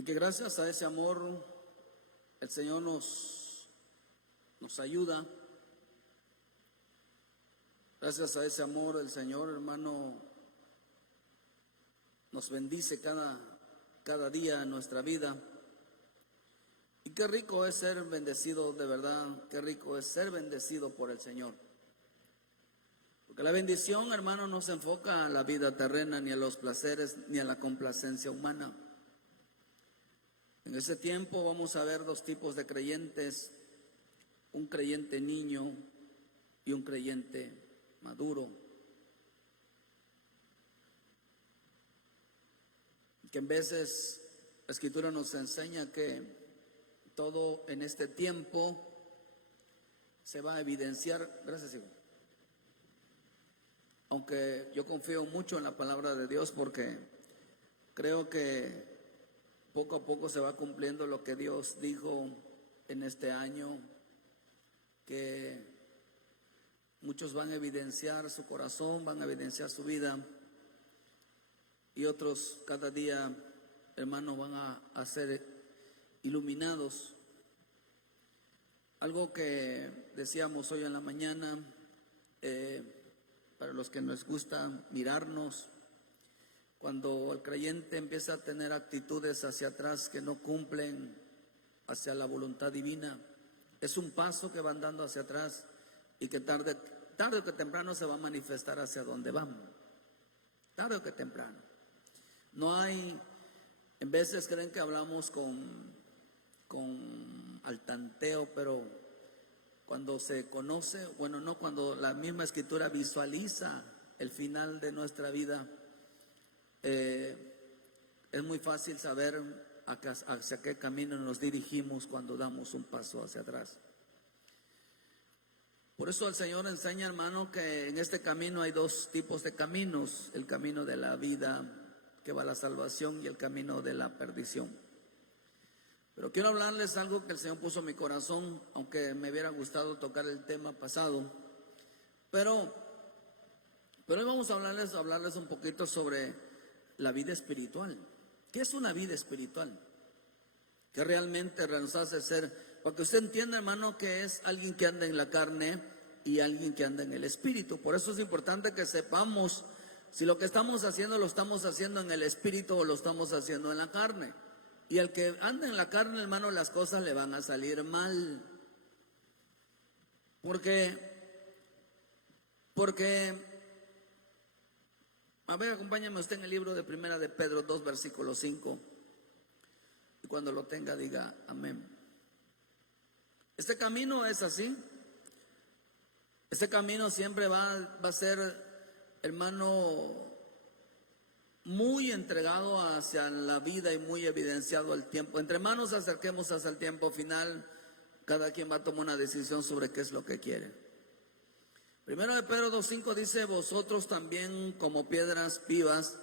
Y que gracias a ese amor el Señor nos ayuda. Gracias a ese amor el Señor, hermano, nos bendice cada día en nuestra vida. Y qué rico es ser bendecido, de verdad, qué rico es ser bendecido por el Señor. Porque la bendición, hermano, no se enfoca a la vida terrena, ni a los placeres, ni a la complacencia humana. En ese tiempo vamos a ver dos tipos de creyentes: un creyente niño y un creyente maduro. Que en veces la Escritura nos enseña que todo en este tiempo se va a evidenciar. Gracias, hijo. Aunque yo confío mucho en la palabra de Dios, porque creo que poco a poco se va cumpliendo lo que Dios dijo en este año, que muchos van a evidenciar su corazón, van a evidenciar su vida, y otros cada día, hermanos, van a ser iluminados. Algo que decíamos hoy en la mañana, para los que nos gusta mirarnos, cuando el creyente empieza a tener actitudes hacia atrás que no cumplen hacia la voluntad divina, es un paso que van dando hacia atrás y que tarde o que temprano se va a manifestar hacia donde vamos. Tarde o que temprano. No hay, en veces creen que hablamos con al tanteo, pero cuando se conoce, bueno, no, cuando la misma Escritura visualiza el final de nuestra vida, es muy fácil saber hacia qué camino nos dirigimos cuando damos un paso hacia atrás. Por eso el Señor enseña, hermano, que en este camino hay dos tipos de caminos: el camino de la vida que va a la salvación y el camino de la perdición. Pero quiero hablarles algo que el Señor puso en mi corazón, aunque me hubiera gustado tocar el tema pasado, pero hoy vamos a hablarles un poquito sobre la vida espiritual. ¿Qué es una vida espiritual? Que realmente nos hace ser, para que usted entienda, hermano, que es alguien que anda en la carne y alguien que anda en el espíritu. Por eso es importante que sepamos si lo que estamos haciendo lo estamos haciendo en el espíritu o lo estamos haciendo en la carne. Y el que anda en la carne, hermano, las cosas le van a salir mal. Porque, a ver, acompáñame usted en el libro de Primera de Pedro 2, versículo 5. Y cuando lo tenga, diga amén. Este camino es así. Este camino siempre va a ser, hermano, muy entregado hacia la vida y muy evidenciado al tiempo. Entre más nos acerquemos hacia el tiempo final, cada quien va a tomar una decisión sobre qué es lo que quiere. Primero de Pedro 2:5 dice: vosotros también, como piedras vivas,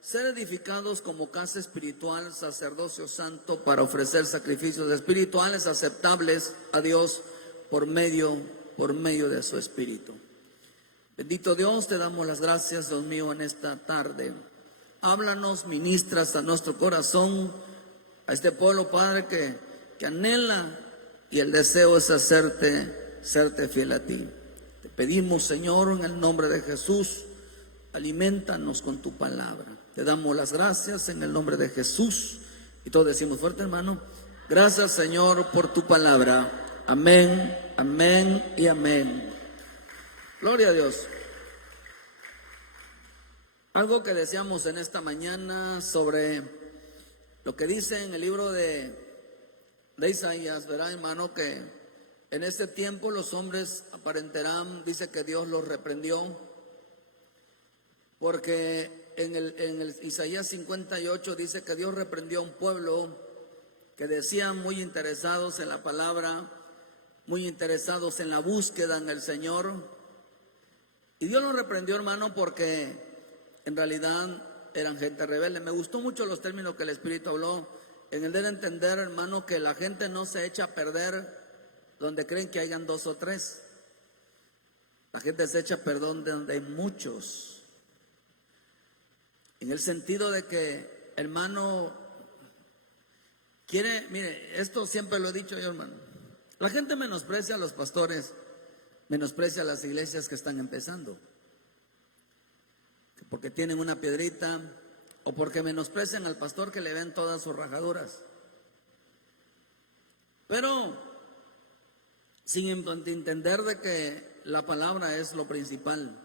ser edificados como casa espiritual, sacerdocio santo, para ofrecer sacrificios espirituales aceptables a Dios por medio de su Espíritu. Bendito Dios, te damos las gracias, Dios mío, en esta tarde. Háblanos, ministras a nuestro corazón, a este pueblo, Padre, que anhela, y el deseo es serte fiel a ti. Te pedimos, Señor, en el nombre de Jesús, aliméntanos con tu palabra. Te damos las gracias en el nombre de Jesús. Y todos decimos fuerte, hermano: gracias, Señor, por tu palabra. Amén, amén y amén. Gloria a Dios. Algo que decíamos en esta mañana sobre lo que dice en el libro de Isaías, verá, hermano, que en este tiempo los hombres aparentarán, dice que Dios los reprendió, porque en el Isaías 58 dice que Dios reprendió a un pueblo que decían muy interesados en la palabra, muy interesados en la búsqueda en el Señor. Y Dios los reprendió, hermano, porque en realidad eran gente rebelde. Me gustó mucho los términos que el Espíritu habló, en el de entender, hermano, que la gente no se echa a perder donde creen que hayan dos o tres. La gente se echa a perder donde hay muchos. En el sentido de que, hermano, Mire, esto siempre lo he dicho yo, hermano. La gente menosprecia a los pastores, menosprecia a las iglesias que están empezando, porque tienen una piedrita, o porque menosprecian al pastor que le ven todas sus rajaduras. Pero sin entender de que la palabra es lo principal.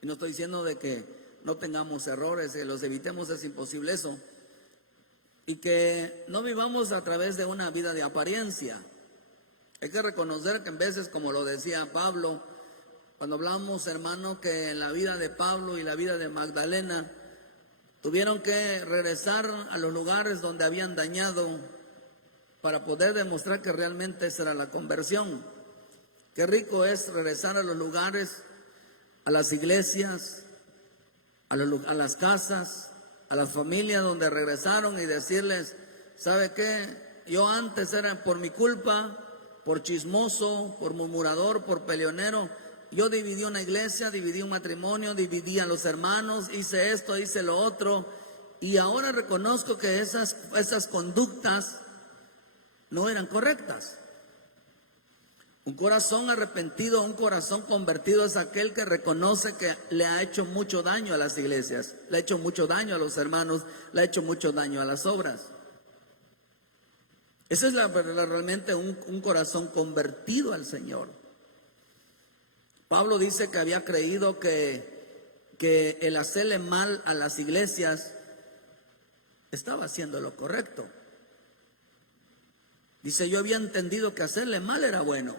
Y no estoy diciendo de que no tengamos errores, que los evitemos, es imposible eso. Y que no vivamos a través de una vida de apariencia. Hay que reconocer que en veces, como lo decía Pablo, cuando hablamos, hermano, que en la vida de Pablo y la vida de Magdalena tuvieron que regresar a los lugares donde habían dañado para poder demostrar que realmente esa era la conversión. Qué rico es regresar a los lugares, a las iglesias, a las casas, a las familias donde regresaron y decirles: ¿sabe qué? Yo antes era por mi culpa, por chismoso, por murmurador, por peleonero. Yo dividí una iglesia, dividí un matrimonio, dividí a los hermanos, hice esto, hice lo otro, y ahora reconozco que esas conductas no eran correctas. Un corazón arrepentido, un corazón convertido es aquel que reconoce que le ha hecho mucho daño a las iglesias, le ha hecho mucho daño a los hermanos, le ha hecho mucho daño a las obras. Ese es realmente un corazón convertido al Señor. Pablo dice que había creído que el hacerle mal a las iglesias estaba haciendo lo correcto. Dice: yo había entendido que hacerle mal era bueno.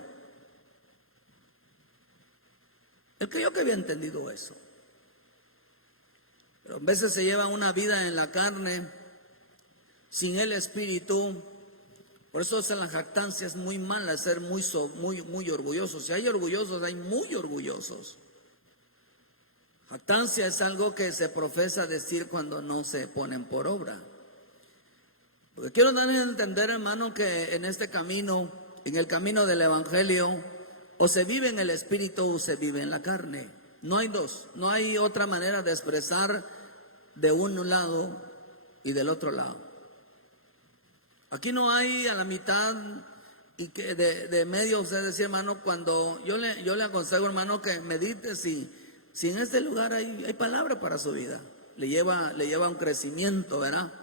Él creyó que había entendido eso. Pero a veces se lleva una vida en la carne, sin el Espíritu. Por eso la jactancia es muy mala, ser muy orgullosos. Si hay orgullosos, hay muy orgullosos. Jactancia es algo que se profesa decir cuando no se ponen por obra. Porque quiero darles a entender, hermano, que en este camino, en el camino del Evangelio, o se vive en el Espíritu o se vive en la carne. No hay dos, no hay otra manera de expresar de un lado y del otro lado. Aquí no hay a la mitad y que de medio. Usted decía, hermano, cuando yo le aconsejo, hermano, que medite si en este lugar hay palabra para su vida. Le lleva un crecimiento, ¿verdad?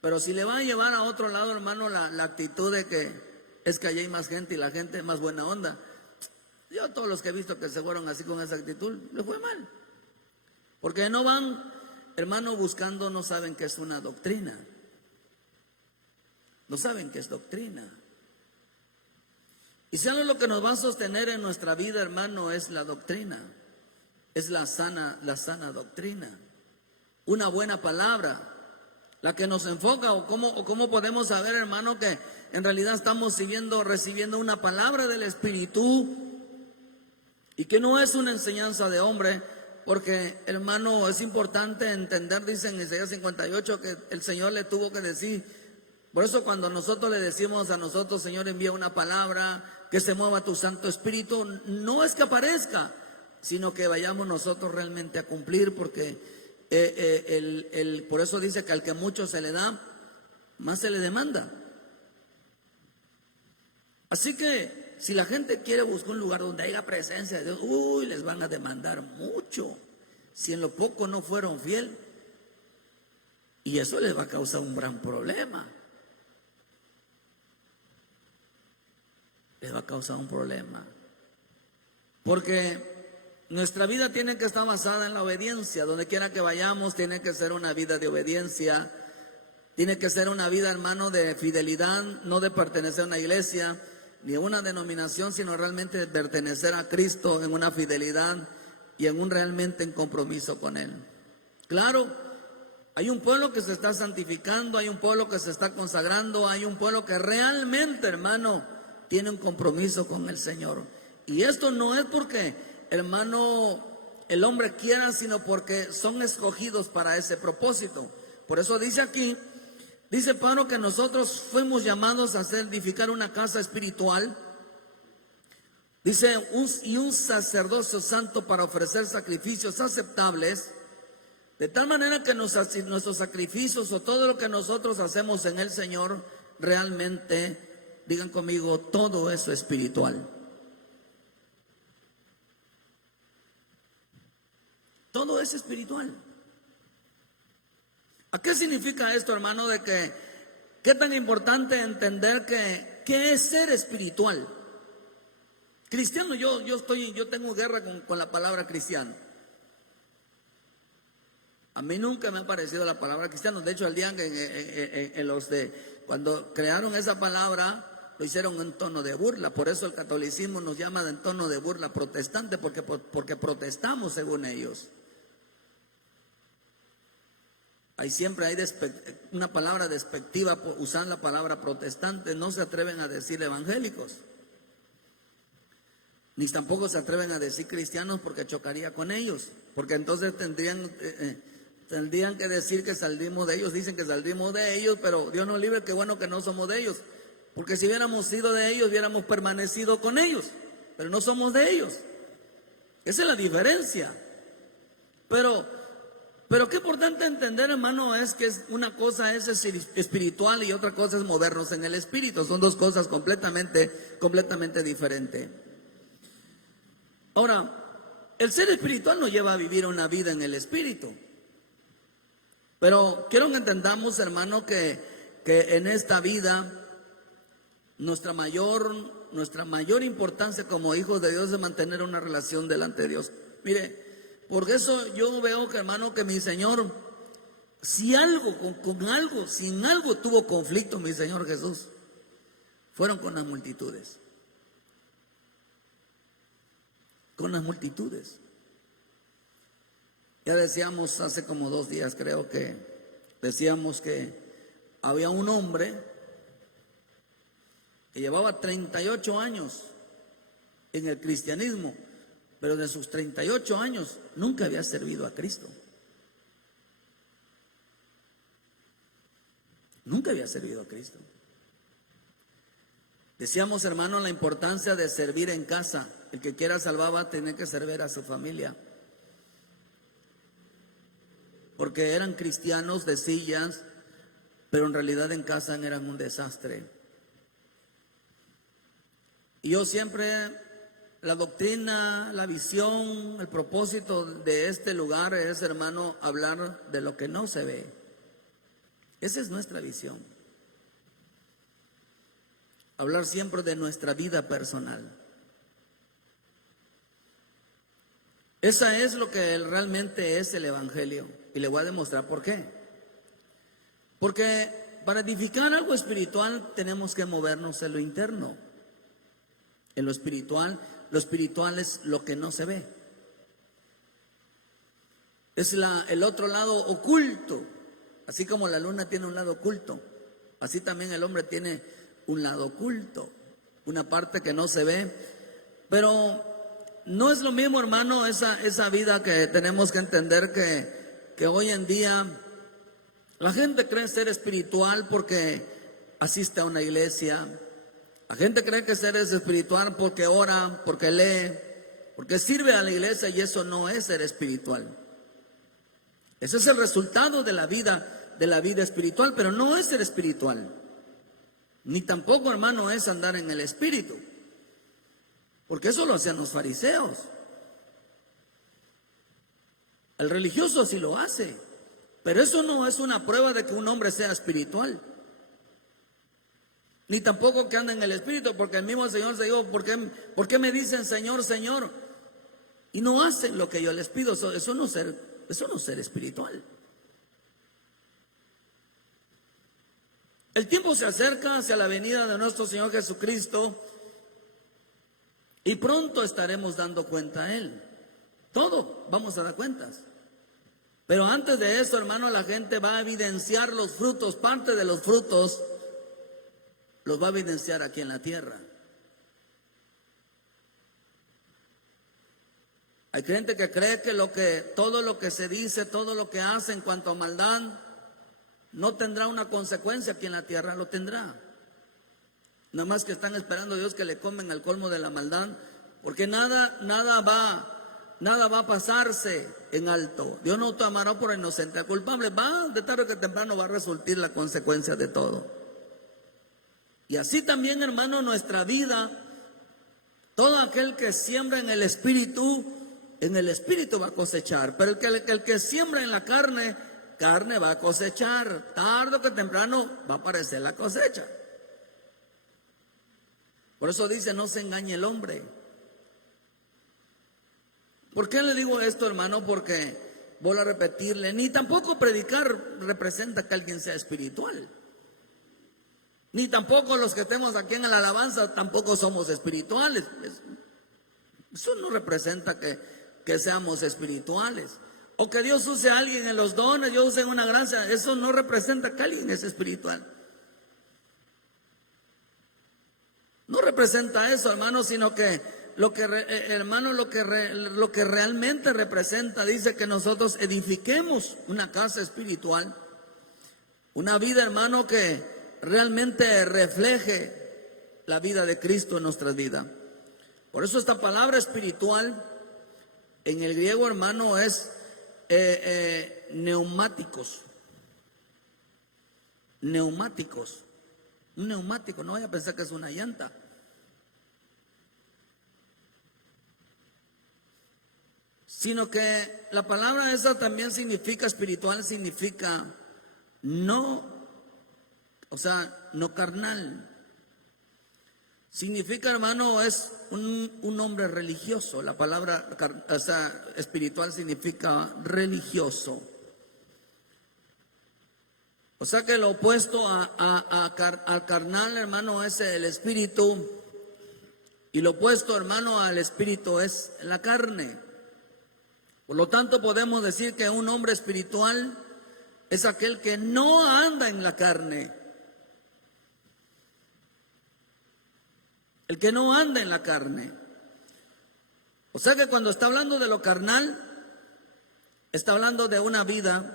Pero si le va a llevar a otro lado, hermano, la actitud de que es que allá hay más gente y la gente es más buena onda. Yo todos los que he visto que se fueron así con esa actitud, les fue mal. Porque no van, hermano, buscando, no saben que es una doctrina. No saben qué es doctrina. Y si algo lo que nos va a sostener en nuestra vida, hermano, es la doctrina. Es la sana doctrina. Una buena palabra. La que nos enfoca, o cómo podemos saber, hermano, que en realidad estamos recibiendo una palabra del Espíritu y que no es una enseñanza de hombre. Porque, hermano, es importante entender, dice en Isaías 58, que el Señor le tuvo que decir. Por eso cuando nosotros le decimos a nosotros: Señor, envía una palabra, que se mueva tu Santo Espíritu, no es que aparezca, sino que vayamos nosotros realmente a cumplir. Porque por eso dice que al que mucho se le da, más se le demanda. Así que si la gente quiere buscar un lugar donde haya presencia de Dios, les van a demandar mucho. Si en lo poco no fueron fiel, y eso les va a causar un gran problema. Les va a causar un problema. Porque nuestra vida tiene que estar basada en la obediencia. Donde quiera que vayamos, tiene que ser una vida de obediencia. Tiene que ser una vida, hermano, de fidelidad, no de pertenecer a una iglesia ni a una denominación, sino realmente de pertenecer a Cristo en una fidelidad y realmente en compromiso con Él. Claro, hay un pueblo que se está santificando, hay un pueblo que se está consagrando, hay un pueblo que realmente, hermano, tiene un compromiso con el Señor. Y esto no es porque, hermano, el hombre quiera, sino porque son escogidos para ese propósito. Por eso dice aquí, dice Pablo, que nosotros fuimos llamados a edificar una casa espiritual. Dice, y un sacerdocio santo para ofrecer sacrificios aceptables De tal manera que nuestros sacrificios o todo lo que nosotros hacemos en el Señor, realmente, digan conmigo, todo eso es espiritual. Todo es espiritual. ¿A qué significa esto, hermano? De que, qué tan importante entender que, ¿qué es ser espiritual? Cristiano, yo tengo guerra con la palabra cristiano. A mí nunca me ha parecido la palabra cristiano. De hecho, al día cuando crearon esa palabra, lo hicieron en tono de burla. Por eso el catolicismo nos llama en tono de burla protestante, porque protestamos según ellos. Siempre hay una palabra despectiva, usan la palabra protestante. No se atreven a decir evangélicos, ni tampoco se atreven a decir cristianos, porque chocaría con ellos, porque entonces tendrían que decir que salimos de ellos. Dicen que salimos de ellos, pero Dios nos libre, qué bueno que no somos de ellos, porque si hubiéramos sido de ellos, hubiéramos permanecido con ellos, pero no somos de ellos. Esa es la diferencia. Pero qué importante entender, hermano, es que una cosa es espiritual y otra cosa es movernos en el espíritu. Son dos cosas completamente diferentes. Ahora, el ser espiritual nos lleva a vivir una vida en el espíritu. Pero quiero que entendamos, hermano, que en esta vida nuestra mayor importancia como hijos de Dios es mantener una relación delante de Dios. Mire, por eso yo veo que, hermano, que mi Señor, si algo, sin algo tuvo conflicto mi Señor Jesús, fueron con las multitudes. Con las multitudes. Ya decíamos hace como 2 días, creo que decíamos que había un hombre que llevaba 38 años en el cristianismo, pero de sus 38 años nunca había servido a Cristo. Nunca había servido a Cristo. Decíamos, hermano, la importancia de servir en casa. El que quiera salvar va a tener que servir a su familia. Porque eran cristianos de sillas, pero en realidad en casa eran un desastre. Y yo siempre, la doctrina, la visión, el propósito de este lugar es, hermano, hablar de lo que no se ve. Esa es nuestra visión. Hablar siempre de nuestra vida personal. Esa es lo que realmente es el evangelio. Y le voy a demostrar por qué. Porque para edificar algo espiritual tenemos que movernos en lo interno. En lo espiritual es lo que no se ve. Es el otro lado oculto. Así como la luna tiene un lado oculto, así también el hombre tiene un lado oculto, una parte que no se ve. Pero no es lo mismo, hermano, esa vida que tenemos que entender que hoy en día la gente cree ser espiritual porque asiste a una iglesia. La gente cree que ser es espiritual porque ora, porque lee, porque sirve a la iglesia, y eso no es ser espiritual. Ese es el resultado de la vida espiritual, pero no es ser espiritual. Ni tampoco, hermano, es andar en el espíritu, porque eso lo hacían los fariseos. El religioso sí lo hace, pero eso no es una prueba de que un hombre sea espiritual. Ni tampoco que ande en el espíritu, porque el mismo Señor se dijo, ¿por qué me dicen Señor, Señor? Y no hacen lo que yo les pido. Eso no es ser espiritual. El tiempo se acerca hacia la venida de nuestro Señor Jesucristo, y pronto estaremos dando cuenta a Él. Todo vamos a dar cuentas. Pero antes de eso, hermano, la gente va a evidenciar los frutos. Parte de los frutos los va a evidenciar aquí en la tierra. Hay gente que cree que todo lo que se dice, todo lo que hace en cuanto a maldad, no tendrá una consecuencia aquí en la tierra. Lo tendrá. Nada más que están esperando a Dios que le comen el colmo de la maldad, porque nada va nada va a pasarse en alto. Dios no tomará por inocente al culpable. Va, de tarde que temprano va a resultar la consecuencia de todo. Y así también, hermano, nuestra vida, todo aquel que siembra en el espíritu va a cosechar. Pero el que siembra en la carne va a cosechar. Tarde o que temprano va a aparecer la cosecha. Por eso dice, no se engañe el hombre. ¿Por qué le digo esto, hermano? Porque, vuelvo a repetirle, ni tampoco predicar representa que alguien sea espiritual. Ni tampoco los que estemos aquí en la alabanza tampoco somos espirituales. Eso no representa que seamos espirituales. O que Dios use a alguien en los dones, Dios use en una gracia. Eso no representa que alguien es espiritual. No representa eso, hermano, sino que lo que realmente representa, dice que nosotros edifiquemos una casa espiritual, una vida, hermano, que realmente refleje la vida de Cristo en nuestras vidas. Por eso esta palabra espiritual en el griego, hermano, es neumáticos. Neumáticos. Un neumático, no vaya a pensar que es una llanta. Sino que la palabra esa también significa espiritual, significa no, o sea, no carnal. Significa, hermano, es un hombre religioso. La palabra, o sea, espiritual significa religioso. O sea que lo opuesto al carnal, hermano, es el espíritu. Y lo opuesto, hermano, al espíritu es la carne. Por lo tanto, podemos decir que un hombre espiritual es aquel que no anda en la carne. El que no anda en la carne. O sea que cuando está hablando de lo carnal, está hablando de una vida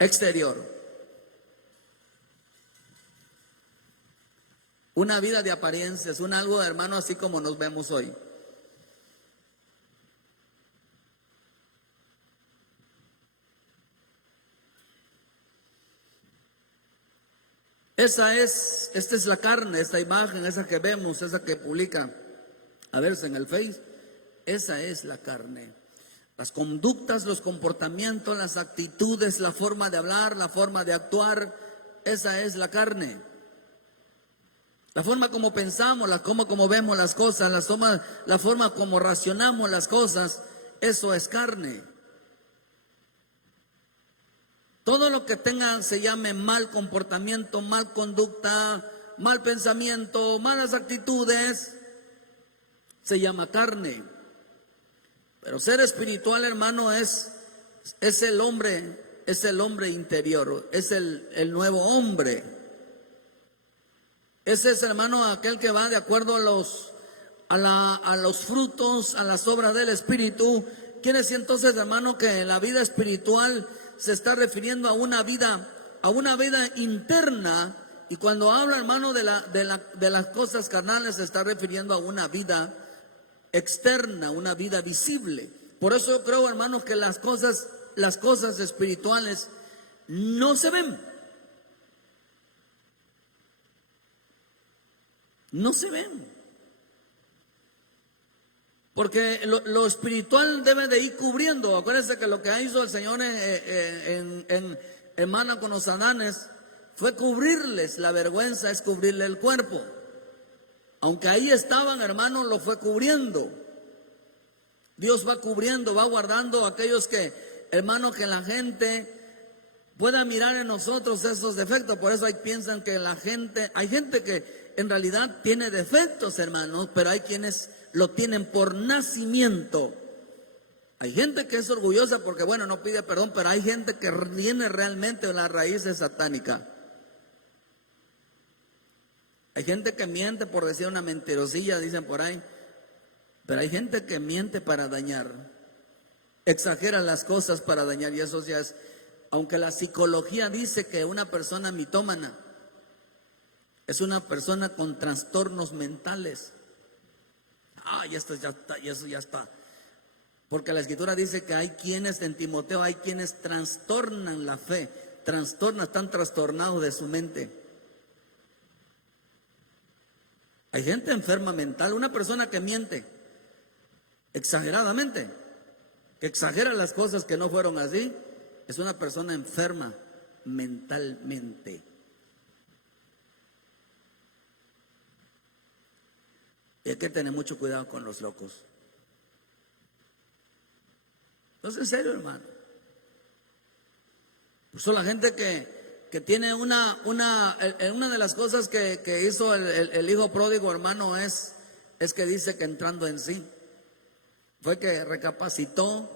exterior. Una vida de apariencias, un algo, hermano, así como nos vemos hoy. Esta es la carne, esta imagen, esa que vemos, esa que publica a verse en el Face, esa es la carne. Las conductas, los comportamientos, las actitudes, la forma de hablar, la forma de actuar, esa es la carne. La forma como pensamos, la forma como vemos las cosas, la forma como racionamos las cosas, eso es carne. Todo lo que tenga, se llame mal comportamiento, mal conducta, mal pensamiento, malas actitudes, se llama carne. Pero ser espiritual, hermano, es el hombre interior, es el nuevo hombre. Ese es, hermano, aquel que va de acuerdo a los frutos, a las obras del Espíritu. Quiere decir entonces, hermano, que la vida espiritual se está refiriendo a una vida interna, y cuando habla, hermano, de las cosas carnales, se está refiriendo a una vida externa, una vida visible. Por eso yo creo, hermanos, que las cosas espirituales no se ven. No se ven. Porque lo espiritual debe de ir cubriendo. Acuérdense que lo que hizo el Señor en Mana con los adanes fue cubrirles la vergüenza, es cubrirle el cuerpo. Aunque ahí estaban, hermanos, lo fue cubriendo. Dios va cubriendo, va guardando a aquellos que, hermanos, que la gente pueda mirar en nosotros esos defectos. Por eso piensan que hay gente que en realidad tiene defectos, hermanos, pero hay quienes lo tienen por nacimiento. Hay gente que es orgullosa porque, bueno, no pide perdón, pero hay gente que tiene realmente la raíz satánica. Hay gente que miente por decir una mentirosilla, dicen por ahí, pero hay gente que miente para dañar, exagera las cosas para dañar, y eso ya es, aunque la psicología dice que una persona mitómana es una persona con trastornos mentales. ay, esto ya está, y eso ya está. Porque la Escritura dice que hay quienes, en Timoteo, hay quienes trastornan la fe, están trastornados de su mente. Hay gente enferma mental, una persona que miente exageradamente, que exagera las cosas que no fueron así, es una persona enferma mentalmente. Y hay que tener mucho cuidado con los locos. Entonces, en serio, hermano. Por eso la gente que tiene una de las cosas que hizo el hijo pródigo, hermano, es que dice que entrando en sí, fue que recapacitó,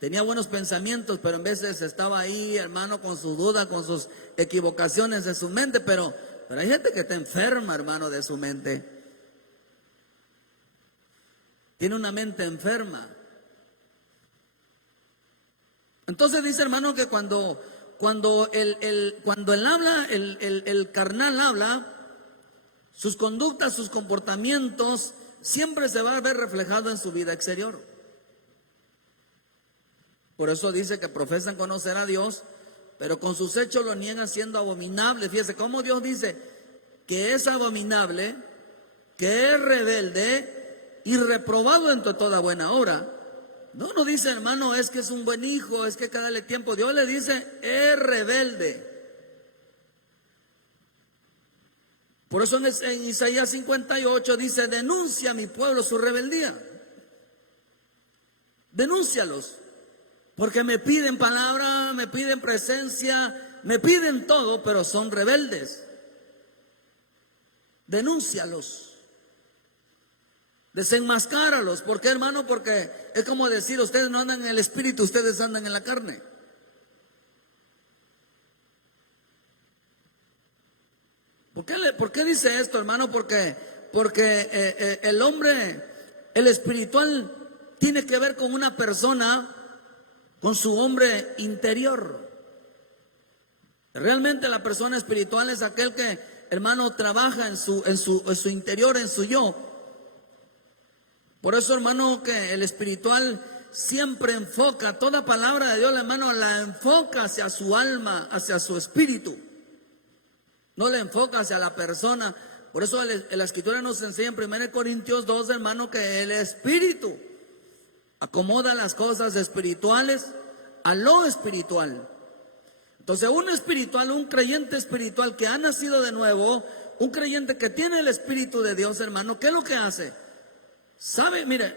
tenía buenos pensamientos, pero en veces estaba ahí, hermano, con su duda, con sus equivocaciones de su mente, pero hay gente que está enferma, hermano, de su mente. Tiene una mente enferma. Entonces dice, hermano, que cuando él habla, el carnal habla, sus conductas, sus comportamientos, siempre se va a ver reflejado en su vida exterior. Por eso dice que profesan conocer a Dios, pero con sus hechos lo niegan siendo abominables. Fíjese cómo Dios dice que es abominable, que es rebelde y reprobado entre toda buena obra. No dice, hermano, es que es un buen hijo, es que hay que darle tiempo. Dios le dice, es rebelde. Por eso en Isaías 58 dice, denuncia a mi pueblo su rebeldía. Denúncialos. Porque me piden palabra, me piden presencia, me piden todo, pero son rebeldes. Denúncialos. Desenmascáralos. ¿Por qué, hermano? Porque es como decir, ustedes no andan en el espíritu, ustedes andan en la carne. ¿Por qué dice esto, hermano? Porque el hombre, el espiritual, tiene que ver con una persona, con su hombre interior. Realmente la persona espiritual es aquel que, hermano, trabaja en su interior, en su yo. Por eso, hermano, que el espiritual siempre enfoca, toda palabra de Dios, hermano, la enfoca hacia su alma, hacia su espíritu. No le enfoca hacia la persona. Por eso la Escritura nos enseña en 1 Corintios 2, hermano, que el espíritu acomoda las cosas espirituales a lo espiritual. Entonces, un espiritual, un creyente espiritual que ha nacido de nuevo, un creyente que tiene el Espíritu de Dios, hermano, ¿qué es lo que hace? ¿Sabe? Mire,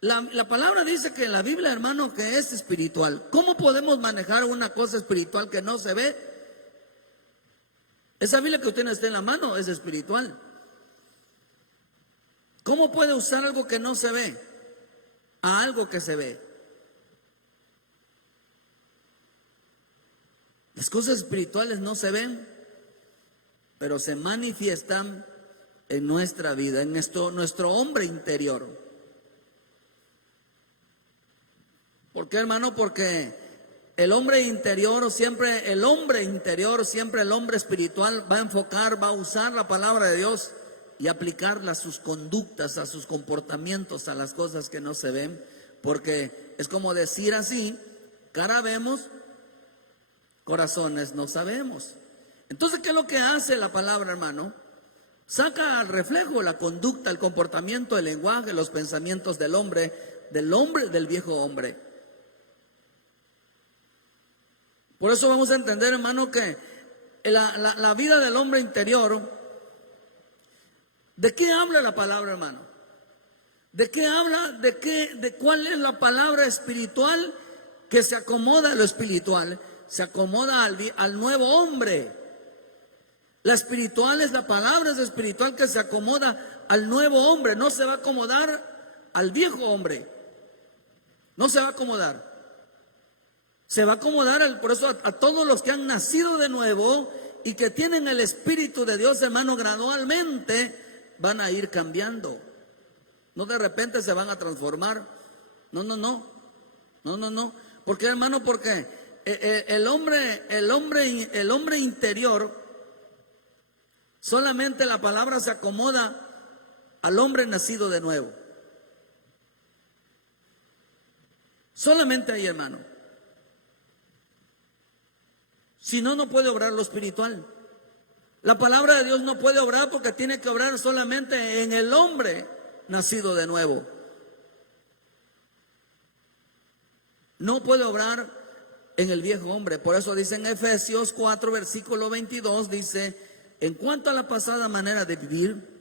la palabra dice que en la Biblia, hermano, que es espiritual. ¿Cómo podemos manejar una cosa espiritual que no se ve? Esa Biblia que usted no esté en la mano es espiritual. ¿Cómo puede usar algo que no se ve a algo que se ve? Las cosas espirituales no se ven, pero se manifiestan en nuestra vida, en nuestro hombre interior. ¿Por qué, hermano? Porque el hombre interior, siempre el hombre espiritual va a enfocar, va a usar la palabra de Dios y aplicarla a sus conductas, a sus comportamientos, a las cosas que no se ven. Porque es como decir así, cara vemos, corazones no sabemos. Entonces, ¿qué es lo que hace la palabra, hermano? Saca al reflejo la conducta, el comportamiento, el lenguaje, los pensamientos del viejo hombre. Por eso vamos a entender, hermano, que la vida del hombre interior, ¿de qué habla la palabra, hermano? ¿De qué habla? ¿De cuál es la palabra espiritual que se acomoda a lo espiritual? Se acomoda al nuevo hombre. La espiritual es la palabra, es espiritual que se acomoda al nuevo hombre. No se va a acomodar al viejo hombre. No se va a acomodar. Se va a acomodar, por eso a todos los que han nacido de nuevo y que tienen el Espíritu de Dios, hermano, gradualmente van a ir cambiando. No de repente se van a transformar. No. ¿Por qué, hermano? Porque el hombre interior, solamente la palabra se acomoda al hombre nacido de nuevo. Solamente ahí, hermano. Si no, no puede obrar lo espiritual. La palabra de Dios no puede obrar porque tiene que obrar solamente en el hombre nacido de nuevo. No puede obrar en el viejo hombre. Por eso dice en Efesios 4, versículo 22, dice: en cuanto a la pasada manera de vivir,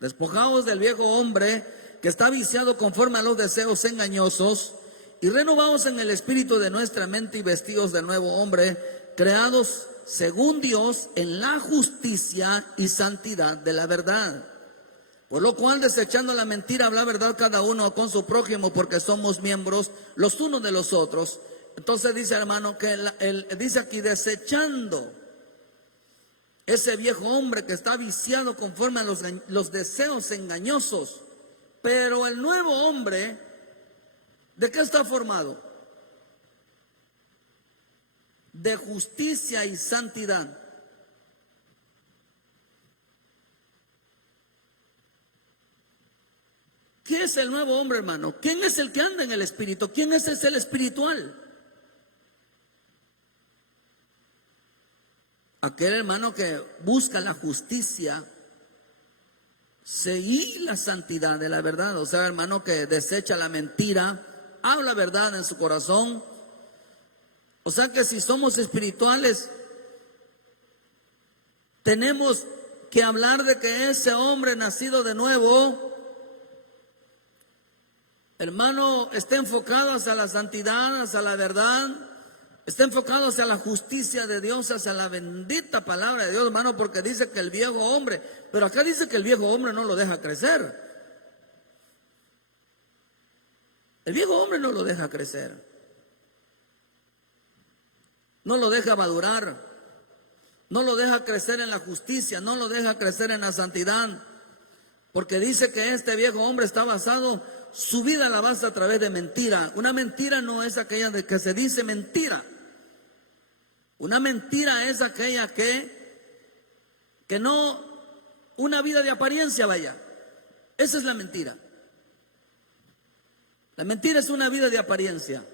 despojaos del viejo hombre que está viciado conforme a los deseos engañosos, y renovaos en el espíritu de nuestra mente, y vestidos del nuevo hombre, creados según Dios en la justicia y santidad de la verdad. Por lo cual, desechando la mentira, habla verdad cada uno con su prójimo, porque somos miembros los unos de los otros. Entonces dice, hermano, que dice aquí, desechando ese viejo hombre que está viciado conforme a los deseos engañosos. Pero el nuevo hombre, ¿de qué está formado? De justicia y santidad. ¿Qué es el nuevo hombre, hermano? ¿Quién es el que anda en el espíritu? ¿Quién es el espiritual? Aquel hermano que busca la justicia y la santidad de la verdad. O sea, hermano, que desecha la mentira, habla verdad en su corazón. O sea que si somos espirituales, tenemos que hablar de que ese hombre nacido de nuevo, hermano, está enfocado hacia la santidad, hacia la verdad, está enfocado hacia la justicia de Dios, hacia la bendita palabra de Dios, hermano, porque dice que el viejo hombre, pero acá dice que el viejo hombre no lo deja crecer. El viejo hombre no lo deja crecer. No lo deja madurar, no lo deja crecer en la justicia, no lo deja crecer en la santidad, porque dice que este viejo hombre está basado, su vida la basa a través de mentira. Una mentira no es aquella de que se dice mentira. Una mentira es aquella que no, una vida de apariencia, vaya. Esa es la mentira. La mentira es una vida de apariencia.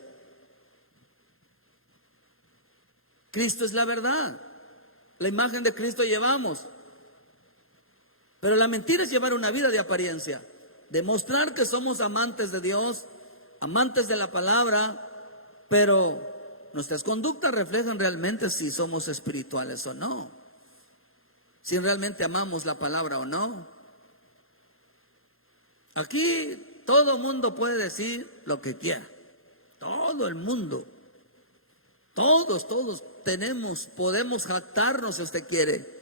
Cristo es la verdad. La imagen de Cristo llevamos. Pero la mentira es llevar una vida de apariencia. Demostrar que somos amantes de Dios, amantes de la palabra, pero nuestras conductas reflejan realmente si somos espirituales o no. Si realmente amamos la palabra o no. Aquí todo el mundo puede decir lo que quiera. Todo el mundo. Todos podemos jactarnos si usted quiere.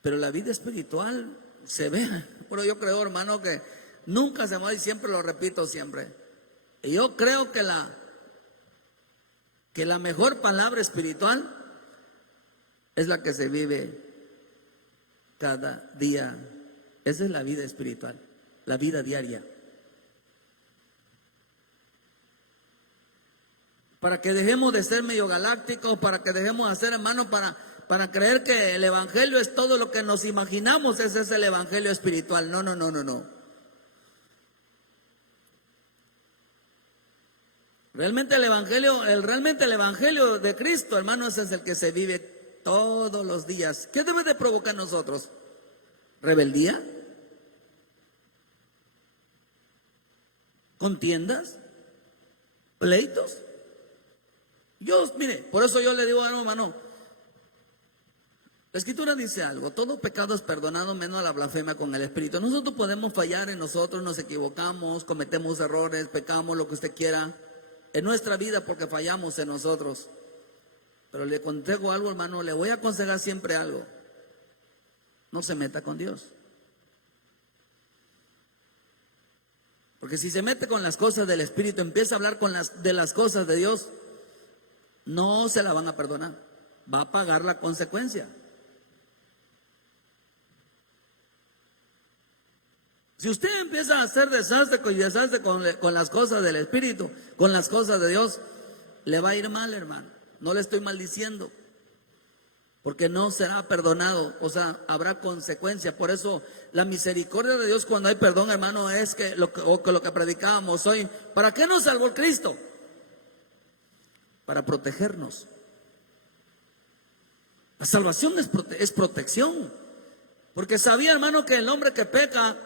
Pero la vida espiritual se ve. Bueno, yo creo, hermano, que nunca se va, y siempre lo repito siempre. Y yo creo que la mejor palabra espiritual es la que se vive cada día. Esa es la vida espiritual, la vida diaria. Para que dejemos de ser medio galácticos, para que dejemos de ser, hermano, para creer que el evangelio es todo lo que nos imaginamos. Ese es el evangelio espiritual. No. Realmente el evangelio de Cristo, hermano, ese es el que se vive todos los días. ¿Qué debe de provocar en nosotros? ¿Rebeldía? ¿Contiendas? ¿Pleitos? Mire, por eso yo le digo, hermano, la Escritura dice algo: todo pecado es perdonado menos la blasfemia con el Espíritu. Nosotros podemos fallar en nosotros, nos equivocamos, cometemos errores, pecamos, lo que usted quiera en nuestra vida, porque fallamos en nosotros. Pero le aconsejo algo, hermano, le voy a aconsejar siempre algo: no se meta con Dios. Porque si se mete con las cosas del Espíritu, empieza a hablar de las cosas de Dios, no se la van a perdonar. Va a pagar la consecuencia. Si usted empieza a hacer desastre con las cosas del Espíritu, con las cosas de Dios, le va a ir mal, hermano. No le estoy maldiciendo. porque no será perdonado, o sea, habrá consecuencia. Por eso la misericordia de Dios cuando hay perdón, hermano, es que lo que predicábamos hoy. ¿Para qué nos salvó Cristo? Para protegernos. La salvación es protección, porque sabía, hermano, que el hombre que peca,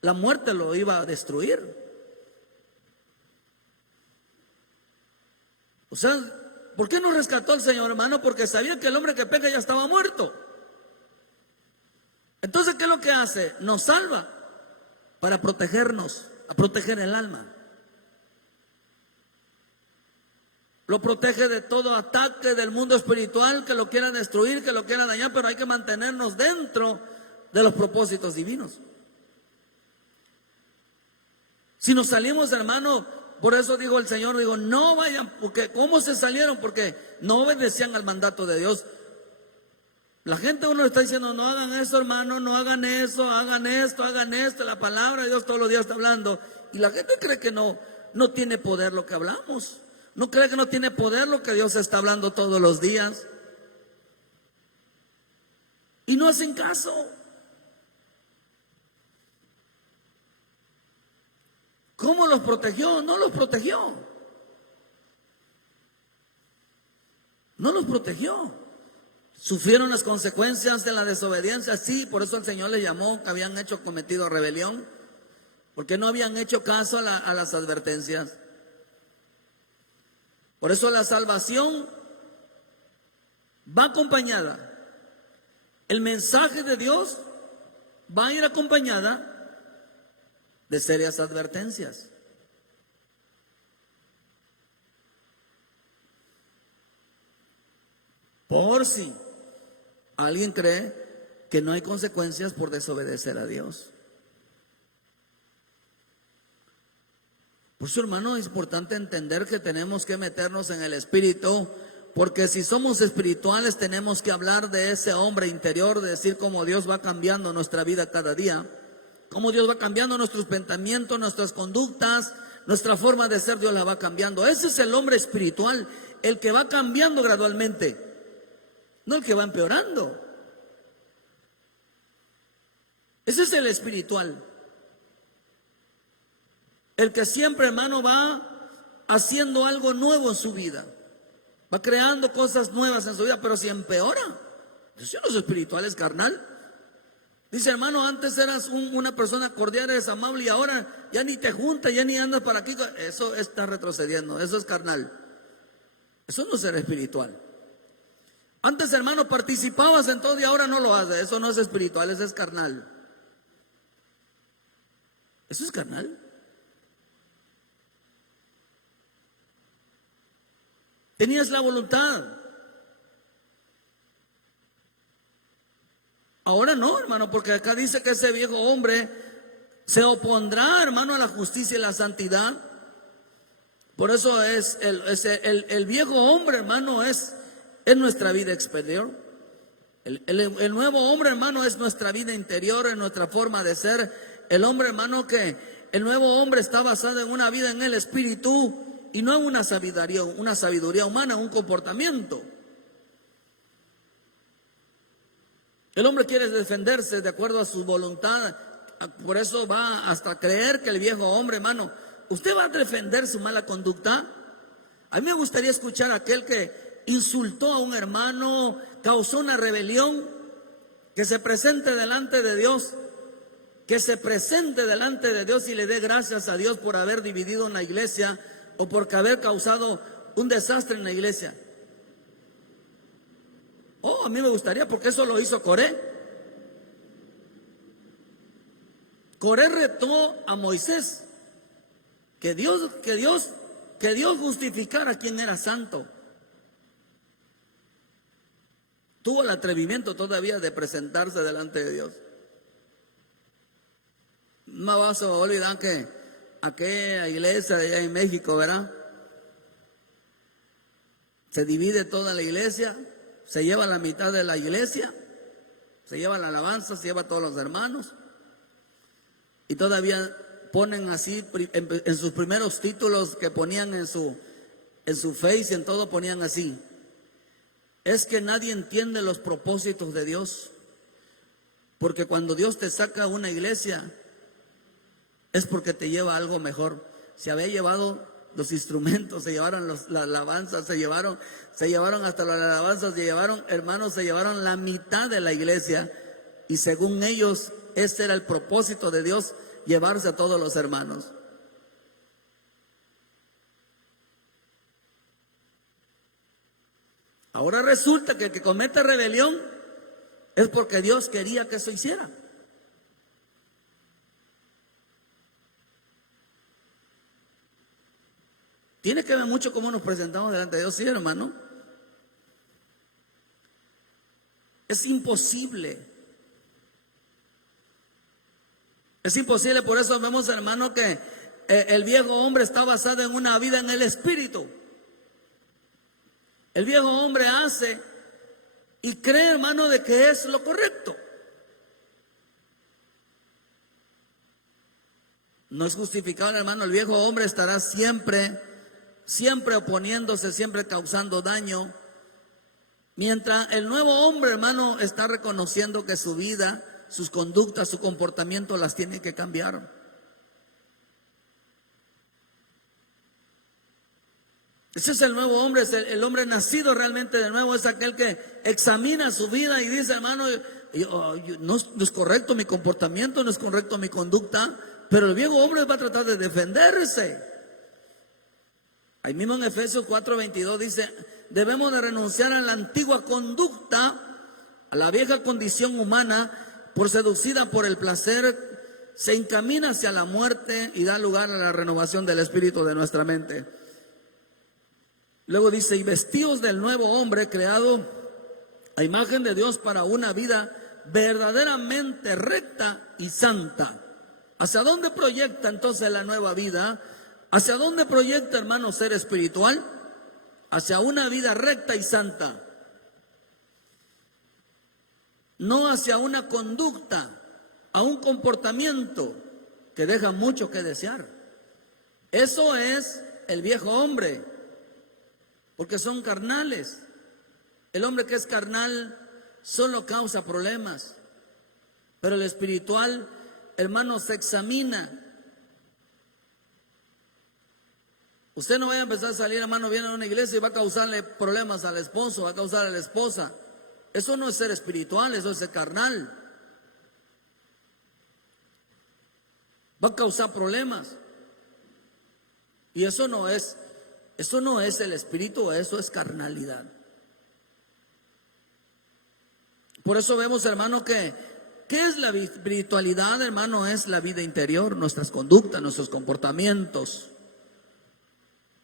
la muerte lo iba a destruir. O sea, ¿por qué no rescató al Señor, hermano? Porque sabía que el hombre que peca ya estaba muerto. Entonces, ¿qué es lo que hace? Nos salva para protegernos, a proteger el alma. Lo protege de todo ataque del mundo espiritual que lo quiera destruir, que lo quiera dañar, pero hay que mantenernos dentro de los propósitos divinos. Si nos salimos, hermano, por eso dijo el Señor, digo, no vayan, porque ¿cómo se salieron? Porque no obedecían al mandato de Dios. La gente, uno le está diciendo, no hagan eso, hermano, no hagan eso, hagan esto, la palabra de Dios todos los días está hablando. Y la gente cree que no tiene poder lo que hablamos. No cree que no tiene poder lo que Dios está hablando todos los días. Y no hacen caso. ¿Cómo los protegió? No los protegió. No los protegió. Sufrieron las consecuencias de la desobediencia, sí, por eso el Señor les llamó que habían cometido rebelión, porque no habían hecho caso a las advertencias. Por eso la salvación va acompañada. El mensaje de Dios va a ir acompañada de serias advertencias. Por si alguien cree que no hay consecuencias por desobedecer a Dios. Por eso, hermano, es importante entender que tenemos que meternos en el espíritu, porque si somos espirituales tenemos que hablar de ese hombre interior, de decir cómo Dios va cambiando nuestra vida cada día, cómo Dios va cambiando nuestros pensamientos, nuestras conductas, nuestra forma de ser, Dios la va cambiando. Ese es el hombre espiritual, el que va cambiando gradualmente, no el que va empeorando. Ese es el espiritual. El que siempre, hermano, va haciendo algo nuevo en su vida. Va creando cosas nuevas en su vida, pero si empeora. Eso no es espiritual, es carnal. Dice, hermano, antes eras una persona cordial, eres amable y ahora ya ni te juntas, ya ni andas para aquí. Eso está retrocediendo, eso es carnal. Eso no es ser espiritual. Antes, hermano, participabas en todo y ahora no lo haces. Eso no es espiritual, eso es carnal. Eso es carnal. Tenías la voluntad. Ahora no, hermano, porque acá dice que ese viejo hombre se opondrá, hermano, a la justicia y la santidad. Por eso es el viejo hombre, hermano, es nuestra vida exterior. El nuevo hombre, hermano, es nuestra vida interior, en nuestra forma de ser. El hombre, hermano, el nuevo hombre está basado en una vida en el espíritu y no en una sabiduría humana, un comportamiento. El hombre quiere defenderse de acuerdo a su voluntad, por eso va hasta creer que el viejo hombre, hermano, ¿usted va a defender su mala conducta? A mí me gustaría escuchar a aquel que insultó a un hermano, causó una rebelión, que se presente delante de Dios, y le dé gracias a Dios por haber dividido una iglesia o por haber causado un desastre en la iglesia. Oh, a mí me gustaría, porque eso lo hizo Coré. Coré retó a Moisés que Dios justificara quién era santo. Tuvo el atrevimiento todavía de presentarse delante de Dios. No vas a olvidar que aquella iglesia de allá en México, ¿verdad? Se divide toda la iglesia, se lleva la mitad de la iglesia, se lleva la alabanza, se lleva a todos los hermanos, y todavía ponen así en sus primeros títulos que ponían en su Face y en todo ponían así: es que nadie entiende los propósitos de Dios. Porque cuando Dios te saca a una iglesia, es porque te lleva a algo mejor. Se había llevado los instrumentos, se llevaron las alabanzas, se llevaron hasta las alabanzas, hermanos, se llevaron la mitad de la iglesia. Y según ellos, ese era el propósito de Dios, llevarse a todos los hermanos. Ahora resulta que el que comete rebelión es porque Dios quería que eso hiciera. Tiene que ver mucho cómo nos presentamos delante de Dios, sí, hermano. Es imposible. Es imposible, por eso vemos, hermano, que el viejo hombre está basado en una vida en el espíritu. El viejo hombre hace y cree, hermano, de que es lo correcto. No es justificable, hermano. El viejo hombre estará siempre oponiéndose, siempre causando daño. Mientras el nuevo hombre, hermano, está reconociendo que su vida, sus conductas, su comportamiento las tiene que cambiar. Ese es el nuevo hombre, es el hombre nacido realmente de nuevo, es aquel que examina su vida y dice, hermano, no es correcto mi comportamiento, no es correcto mi conducta, pero el viejo hombre va a tratar de defenderse. Ahí mismo en Efesios 4:22 dice, debemos de renunciar a la antigua conducta, a la vieja condición humana, por seducida por el placer, se encamina hacia la muerte y da lugar a la renovación del espíritu de nuestra mente. Luego dice, y vestidos del nuevo hombre creado a imagen de Dios para una vida verdaderamente recta y santa. ¿Hacia dónde proyecta entonces la nueva vida? ¿Hacia dónde proyecta, hermano, ser espiritual? Hacia una vida recta y santa. No hacia una conducta, a un comportamiento que deja mucho que desear. Eso es el viejo hombre, porque son carnales. El hombre que es carnal solo causa problemas, pero el espiritual, hermano, se examina. Usted no vaya a empezar a salir, hermano, viene a una iglesia y va a causarle problemas al esposo, va a causar a la esposa. Eso no es ser espiritual, eso es ser carnal. Va a causar problemas. Y eso no es el espíritu, eso es carnalidad. Por eso vemos, hermano, ¿qué es la espiritualidad, hermano? Es la vida interior, nuestras conductas, nuestros comportamientos.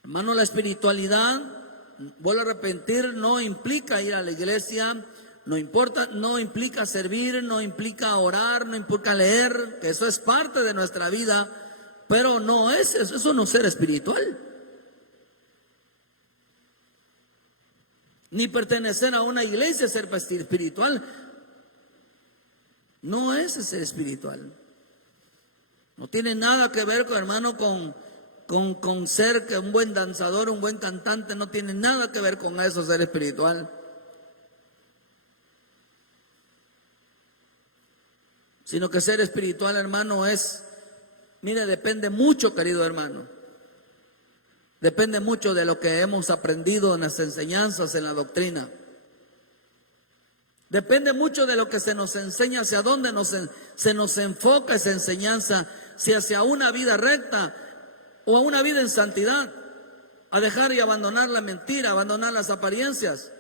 Hermano, la espiritualidad, vuelvo a repetir, no implica ir a la iglesia, no implica servir, no implica orar, no implica leer, que eso es parte de nuestra vida, pero no es eso no es ser espiritual. Ni pertenecer a una iglesia es ser espiritual. No es ser espiritual. No tiene nada que ver, hermano, con ser que un buen danzador, un buen cantante, no tiene nada que ver con eso, ser espiritual. Sino que ser espiritual, hermano, mire, depende mucho, querido hermano. Depende mucho de lo que hemos aprendido en las enseñanzas, en la doctrina. Depende mucho de lo que se nos enseña, hacia dónde se nos enfoca esa enseñanza, si hacia una vida recta o a una vida en santidad, a dejar y abandonar la mentira, abandonar las apariencias.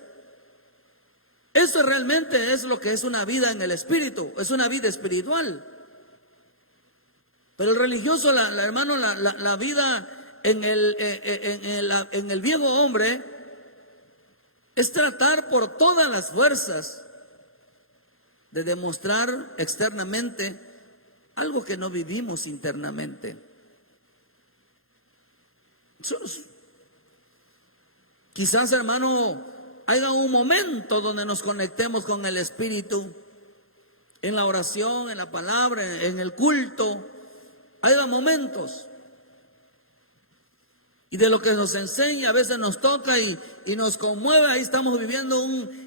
Eso realmente es lo que es una vida en el espíritu, es una vida espiritual. Pero el religioso, hermano, la vida en el viejo hombre es tratar por todas las fuerzas de demostrar externamente algo que no vivimos internamente. Quizás, hermano, haya un momento donde nos conectemos con el Espíritu, en la oración, en la palabra, en el culto. Haya momentos. Y de lo que nos enseña, a veces nos toca y nos conmueve. Ahí estamos viviendo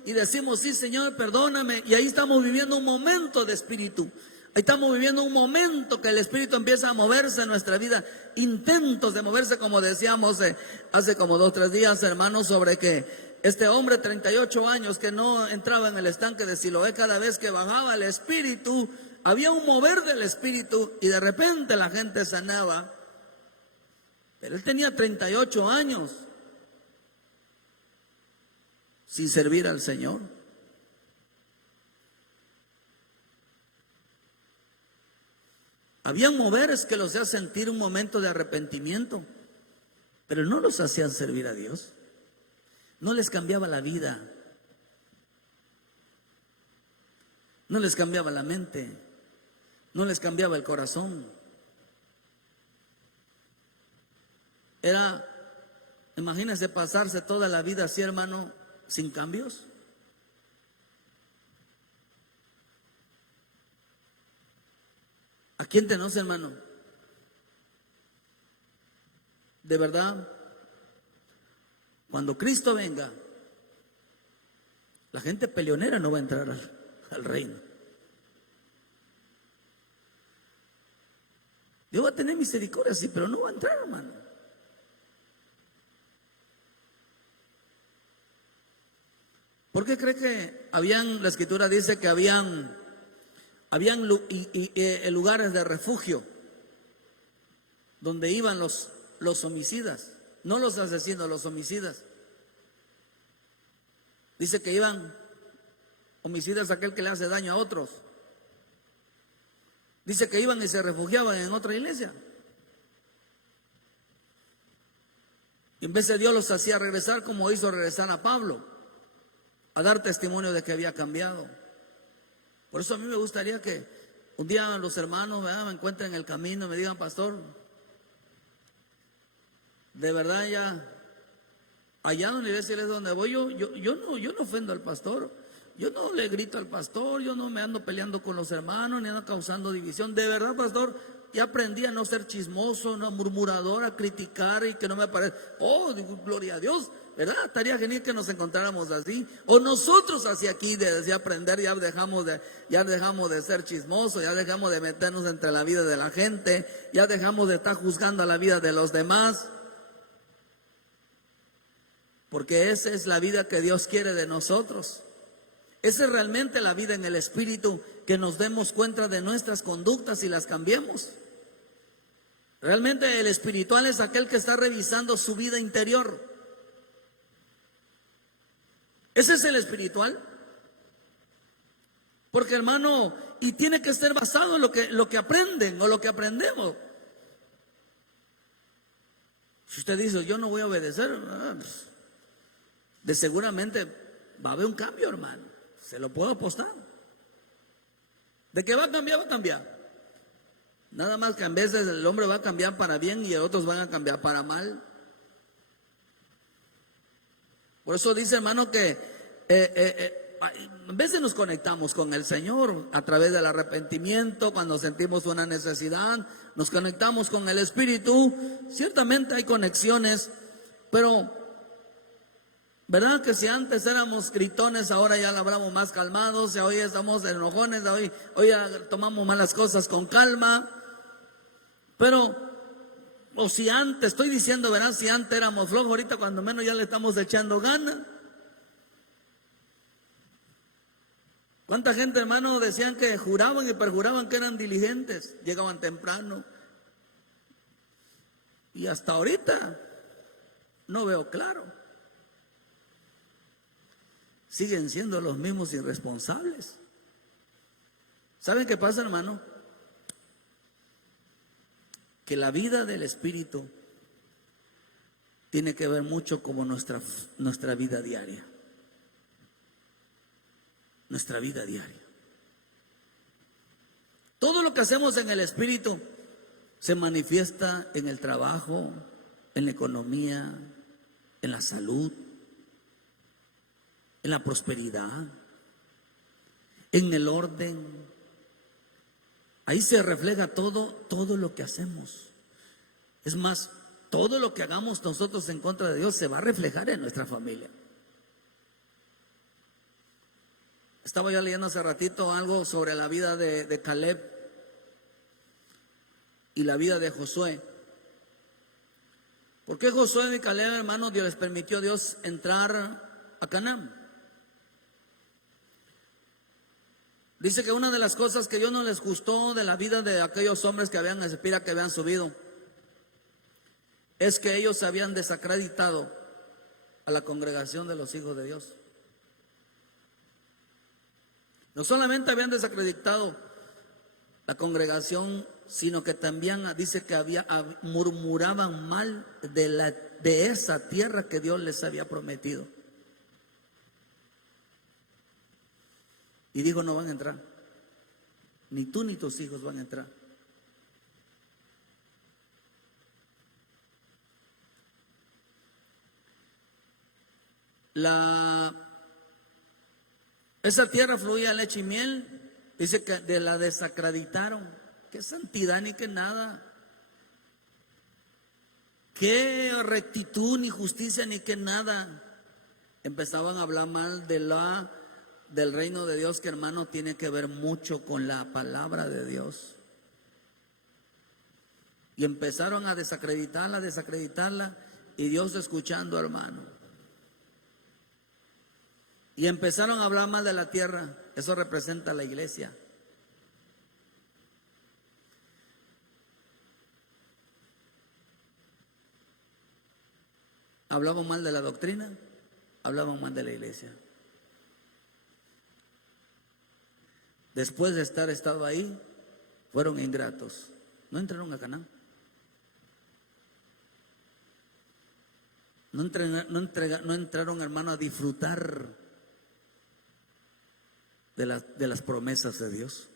y decimos, sí Señor, perdóname. Y ahí estamos viviendo un momento de espíritu. Ahí estamos viviendo un momento que el espíritu empieza a moverse en nuestra vida. Intentos de moverse, como decíamos hace como 2 o 3 días, hermanos, sobre que este hombre, 38 años, que no entraba en el estanque de Siloé, cada vez que bajaba el espíritu, había un mover del espíritu y de repente la gente sanaba. Pero él tenía 38 años sin servir al Señor. Habían moveres que los hacían sentir un momento de arrepentimiento, pero no los hacían servir a Dios. No les cambiaba la vida, no les cambiaba la mente, no les cambiaba el corazón. Imagínense pasarse toda la vida así, hermano, sin cambios. ¿A quién te conoce, hermano? De verdad, cuando Cristo venga, la gente peleonera no va a entrar al reino. Dios va a tener misericordia, sí, pero no va a entrar, hermano. ¿Por qué cree que la escritura dice que habían lugares de refugio donde iban los homicidas? No los asesinos, los homicidas. Dice que iban homicidas aquel que le hace daño a otros. Dice que iban y se refugiaban en otra iglesia. Y en vez de Dios los hacía regresar, como hizo regresar a Pablo, a dar testimonio de que había cambiado. Por eso a mí me gustaría que un día los hermanos, ¿verdad?, me encuentren en el camino y me digan, pastor, de verdad ya, allá donde iglesia es donde voy, yo no ofendo al pastor, yo no le grito al pastor, yo no me ando peleando con los hermanos, ni ando causando división. De verdad, pastor, ya aprendí a no ser chismoso, no murmurador, a criticar y que no me parezca. Oh, gloria a Dios, ¿verdad? Estaría genial que nos encontráramos así. O nosotros así aquí, desde aprender, ya dejamos de ser chismosos, ya dejamos de meternos entre la vida de la gente, ya dejamos de estar juzgando a la vida de los demás. Porque esa es la vida que Dios quiere de nosotros. Esa es realmente la vida en el Espíritu, que nos demos cuenta de nuestras conductas y las cambiemos. Realmente el espiritual es aquel que está revisando su vida interior. Ese es el espiritual. Porque, hermano, y tiene que estar basado en lo que aprenden o lo que aprendemos. Si usted dice, yo no voy a obedecer, de seguramente va a haber un cambio, hermano. Se lo puedo apostar. De que va a cambiar, va a cambiar. Nada más que a veces el hombre va a cambiar para bien y otros van a cambiar para mal. Por eso dice, hermano, que a veces nos conectamos con el Señor a través del arrepentimiento, cuando sentimos una necesidad, nos conectamos con el Espíritu. Ciertamente hay conexiones, pero ¿verdad que si antes éramos gritones, ahora ya hablamos más calmados? Hoy estamos enojones, hoy ya tomamos malas cosas con calma. Pero, o si antes, estoy diciendo, ¿verdad? Si antes éramos flojos, ahorita cuando menos ya le estamos echando ganas. ¿Cuánta gente, hermano, decían que juraban y perjuraban que eran diligentes? Llegaban temprano. Y hasta ahorita no veo claro. Siguen siendo los mismos irresponsables. ¿Saben qué pasa, hermano? Que la vida del Espíritu tiene que ver mucho con nuestra vida diaria. Nuestra vida diaria. Todo lo que hacemos en el Espíritu se manifiesta en el trabajo, en la economía, en la salud, en la prosperidad, en el orden. Ahí se refleja todo lo que hacemos. Es más, todo lo que hagamos nosotros en contra de Dios se va a reflejar en nuestra familia. Estaba yo leyendo hace ratito algo sobre la vida de Caleb y la vida de Josué. ¿Por qué Josué y Caleb, hermanos, Dios les permitió Dios entrar a Canaán? Dice que una de las cosas que Dios no les gustó de la vida de aquellos hombres que habían subido es que ellos habían desacreditado a la congregación de los hijos de Dios. No solamente habían desacreditado la congregación, sino que también dice que murmuraban mal de esa tierra que Dios les había prometido. Y dijo: no van a entrar, ni tú ni tus hijos van a entrar. Esa tierra fluía leche y miel. Dice que la desacreditaron. Qué santidad ni qué nada. Qué rectitud ni justicia ni qué nada. Empezaban a hablar mal del reino de Dios, que, hermano, tiene que ver mucho con la palabra de Dios. Y empezaron a desacreditarla, y Dios escuchando, hermano. Y empezaron a hablar mal de la tierra. Eso representa a la iglesia. Hablaban mal de la doctrina, hablaban mal de la iglesia. Después de estar estado ahí, fueron ingratos. No entraron a Canaán. No entraron, hermano, a disfrutar de las promesas de Dios.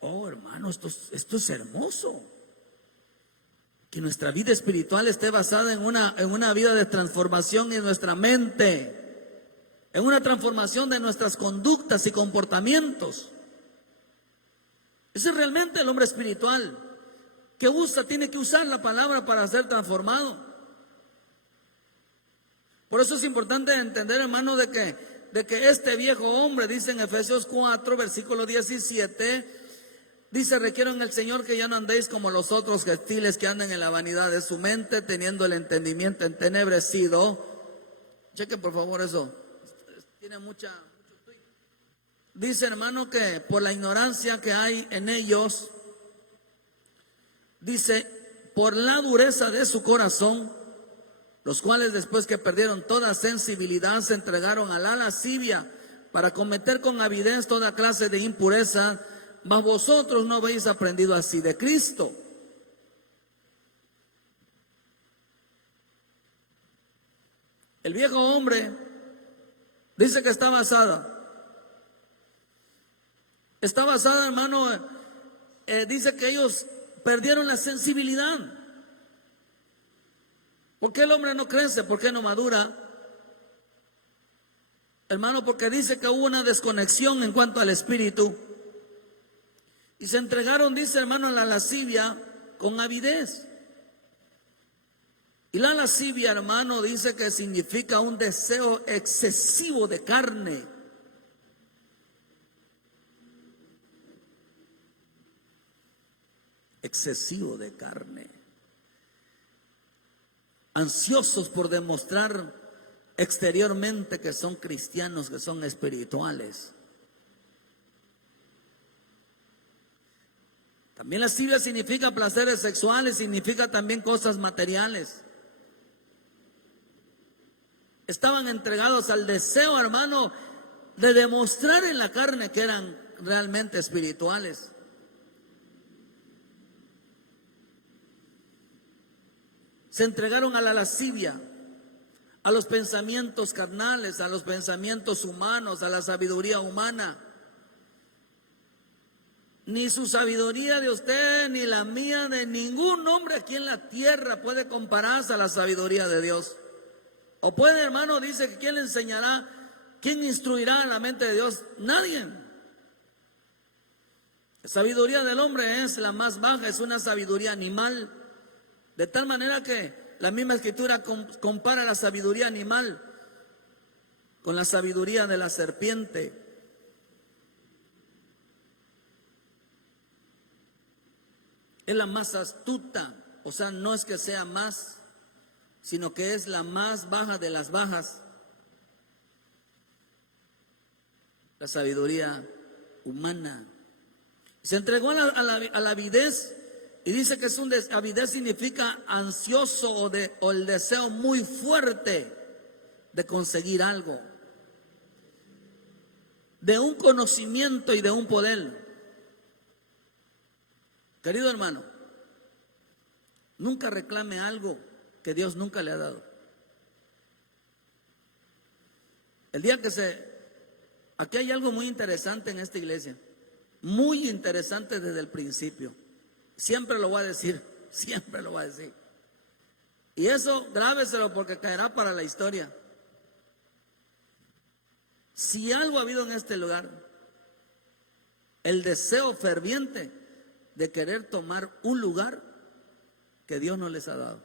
Oh, hermano, esto es hermoso. Que nuestra vida espiritual esté basada en una vida de transformación en nuestra mente, en una transformación de nuestras conductas y comportamientos. Ese es realmente el hombre espiritual, que tiene que usar la palabra para ser transformado. Por eso es importante entender, hermano, de que este viejo hombre, dice en Efesios 4, versículo 17, dice: requiero en el Señor que ya no andéis como los otros gentiles que andan en la vanidad de su mente, teniendo el entendimiento entenebrecido. Chequen por favor eso. Tiene mucho tweet. Dice, hermano, que por la ignorancia que hay en ellos, dice, por la dureza de su corazón, los cuales, después que perdieron toda sensibilidad, se entregaron a la lascivia para cometer con avidez toda clase de impureza. Mas vosotros no habéis aprendido así de Cristo. El viejo hombre dice que está basada, hermano, dice que ellos perdieron la sensibilidad. ¿Por qué el hombre no crece? ¿Por qué no madura? Hermano, porque dice que hubo una desconexión en cuanto al espíritu. Y se entregaron, dice, hermano, en la lascivia con avidez. Y la lascivia, hermano, dice que significa un deseo excesivo de carne. Excesivo de carne. Ansiosos por demostrar exteriormente que son cristianos, que son espirituales. También lascivia significa placeres sexuales, significa también cosas materiales. Estaban entregados al deseo, hermano, de demostrar en la carne que eran realmente espirituales. Se entregaron a la lascivia, a los pensamientos carnales, a los pensamientos humanos, a la sabiduría humana. Ni su sabiduría de usted, ni la mía, de ningún hombre aquí en la tierra puede compararse a la sabiduría de Dios. O puede, hermano, dice que ¿quién le enseñará? ¿Quién instruirá en la mente de Dios? Nadie. La sabiduría del hombre es la más baja, es una sabiduría animal. De tal manera que la misma escritura compara la sabiduría animal con la sabiduría de la serpiente. Es la más astuta, o sea, no es que sea más, sino que es la más baja de las bajas. La sabiduría humana. Se entregó a la avidez, y dice que avidez significa ansioso o el deseo muy fuerte de conseguir algo, de un conocimiento y de un poder. Querido hermano, nunca reclame algo que Dios nunca le ha dado. El día que aquí hay algo muy interesante en esta iglesia, muy interesante desde el principio. Siempre lo voy a decir, siempre lo voy a decir. Y eso grábeselo porque caerá para la historia. Si algo ha habido en este lugar, el deseo ferviente de querer tomar un lugar que Dios no les ha dado.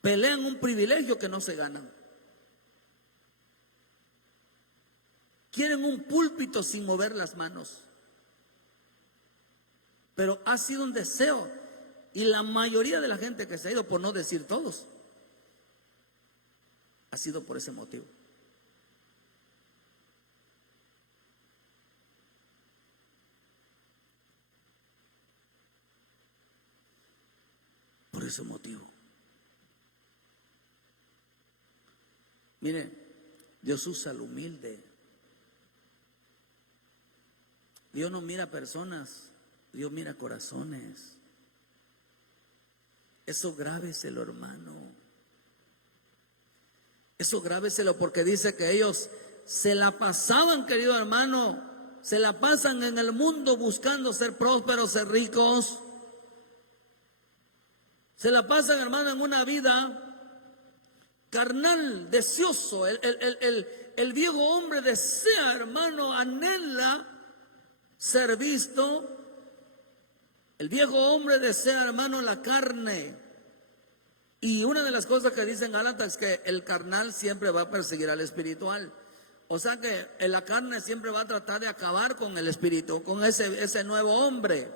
Pelean un privilegio que no se ganan. Quieren un púlpito sin mover las manos. Pero ha sido un deseo. Y la mayoría de la gente que se ha ido, por no decir todos, ha sido por ese motivo. Por ese motivo. Mire, Dios usa al humilde. Dios no mira personas, Dios mira corazones. Eso grábeselo, hermano. Eso grábeselo, porque dice que ellos se la pasaban, querido hermano, se la pasan en el mundo buscando ser prósperos, ser ricos. Se la pasan, hermano, en una vida carnal, deseoso. El viejo hombre desea, hermano, anhela ser visto. El viejo hombre desea, hermano, la carne. Y una de las cosas que dicen Gálatas es que el carnal siempre va a perseguir al espiritual. O sea que la carne siempre va a tratar de acabar con el espíritu, con ese nuevo hombre.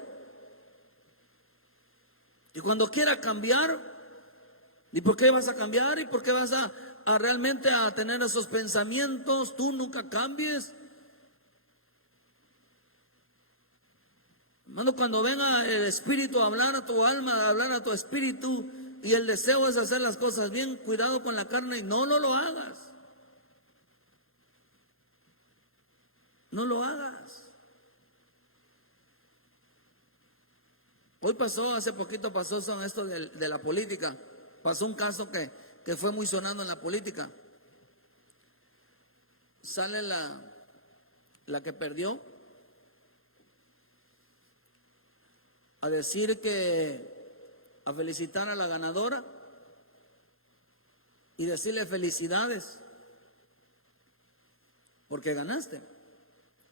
Y cuando quiera cambiar, ¿y por qué vas a cambiar? ¿Y por qué vas a realmente a tener esos pensamientos? Tú nunca cambies. Hermano, cuando venga el espíritu a hablar a tu alma, a hablar a tu espíritu, y el deseo es hacer las cosas bien, cuidado con la carne y no lo hagas. No lo hagas. Hoy hace poquito pasó son esto de la política. Pasó un caso que fue muy sonando en la política. Sale la que perdió a decir a felicitar a la ganadora y decirle felicidades porque ganaste.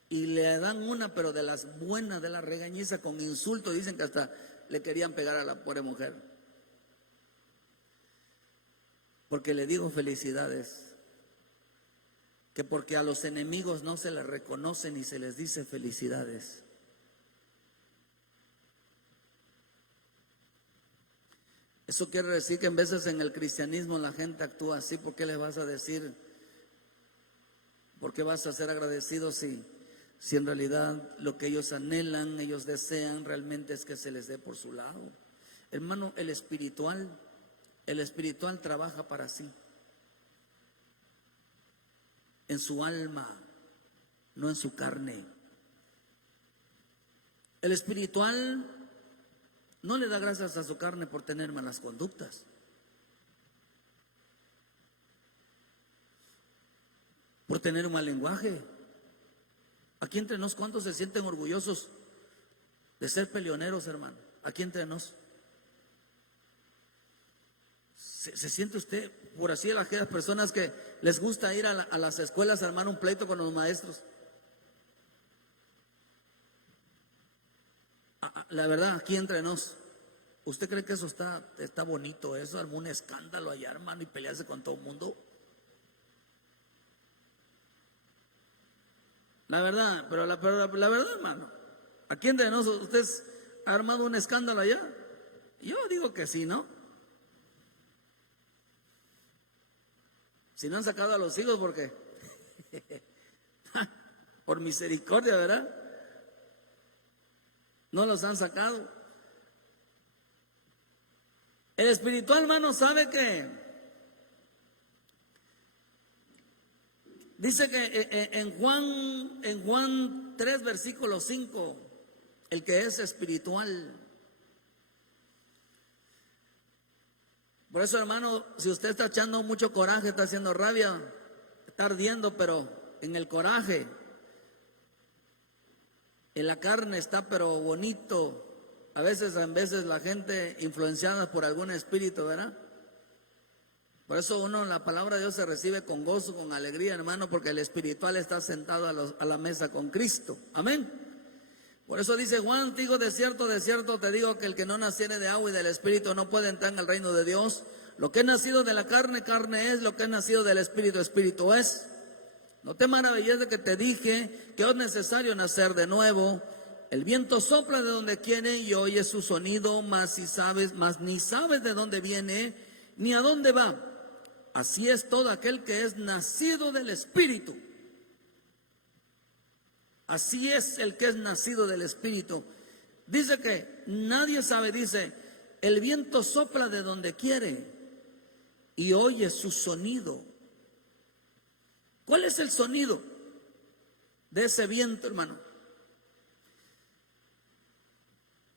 Y le dan una, pero de las buenas, de la regañiza, con insultos. Dicen que hasta le querían pegar a la pobre mujer porque le digo felicidades, que porque a los enemigos no se les reconoce ni se les dice felicidades. Eso quiere decir que en veces en el cristianismo la gente actúa así. ¿Por qué les vas a decir? ¿Por qué vas a ser agradecido si en realidad lo que ellos anhelan, ellos desean realmente es que se les dé por su lado? Hermano, el espiritual trabaja para sí, en su alma, no en su carne. El espiritual no le da gracias a su carne por tener malas conductas. Por tener un mal lenguaje. Aquí entre nos, ¿cuántos se sienten orgullosos de ser peleoneros, hermano? Aquí entre nos. ¿Se siente usted, por así, a aquellas personas que les gusta ir a las escuelas a armar un pleito con los maestros? La verdad, aquí entre nos, ¿usted cree que eso está bonito? ¿Eso? ¿Algún escándalo allá, hermano, y pelearse con todo el mundo? La verdad, pero la verdad, hermano, aquí entre nos, ¿usted ha armado un escándalo allá? Yo digo que sí, ¿no? Si no han sacado a los hijos, ¿por qué? Por misericordia, ¿verdad? No los han sacado. El espiritual, hermano, sabe que dice que en Juan 3, versículo 5, el que es espiritual. Por eso, hermano, si usted está echando mucho coraje, está haciendo rabia, está ardiendo, pero en el coraje, en la carne está pero bonito. A veces la gente influenciada por algún espíritu, ¿verdad? Por eso uno la palabra de Dios se recibe con gozo, con alegría, hermano, porque el espiritual está sentado a la mesa con Cristo. Amén. Por eso dice Juan, digo, de cierto te digo que el que no naciere de agua y del espíritu no puede entrar en el reino de Dios. Lo que es nacido de la carne, carne es; lo que es nacido del espíritu, espíritu es. No te maravilles de que te dije que es necesario nacer de nuevo. El viento sopla de donde quiere y oyes su sonido, mas ni sabes de dónde viene ni a dónde va. Así es todo aquel que es nacido del espíritu. Así es el que es nacido del espíritu. Dice que nadie sabe, dice, el viento sopla de donde quiere y oye su sonido. ¿Cuál es el sonido de ese viento, hermano?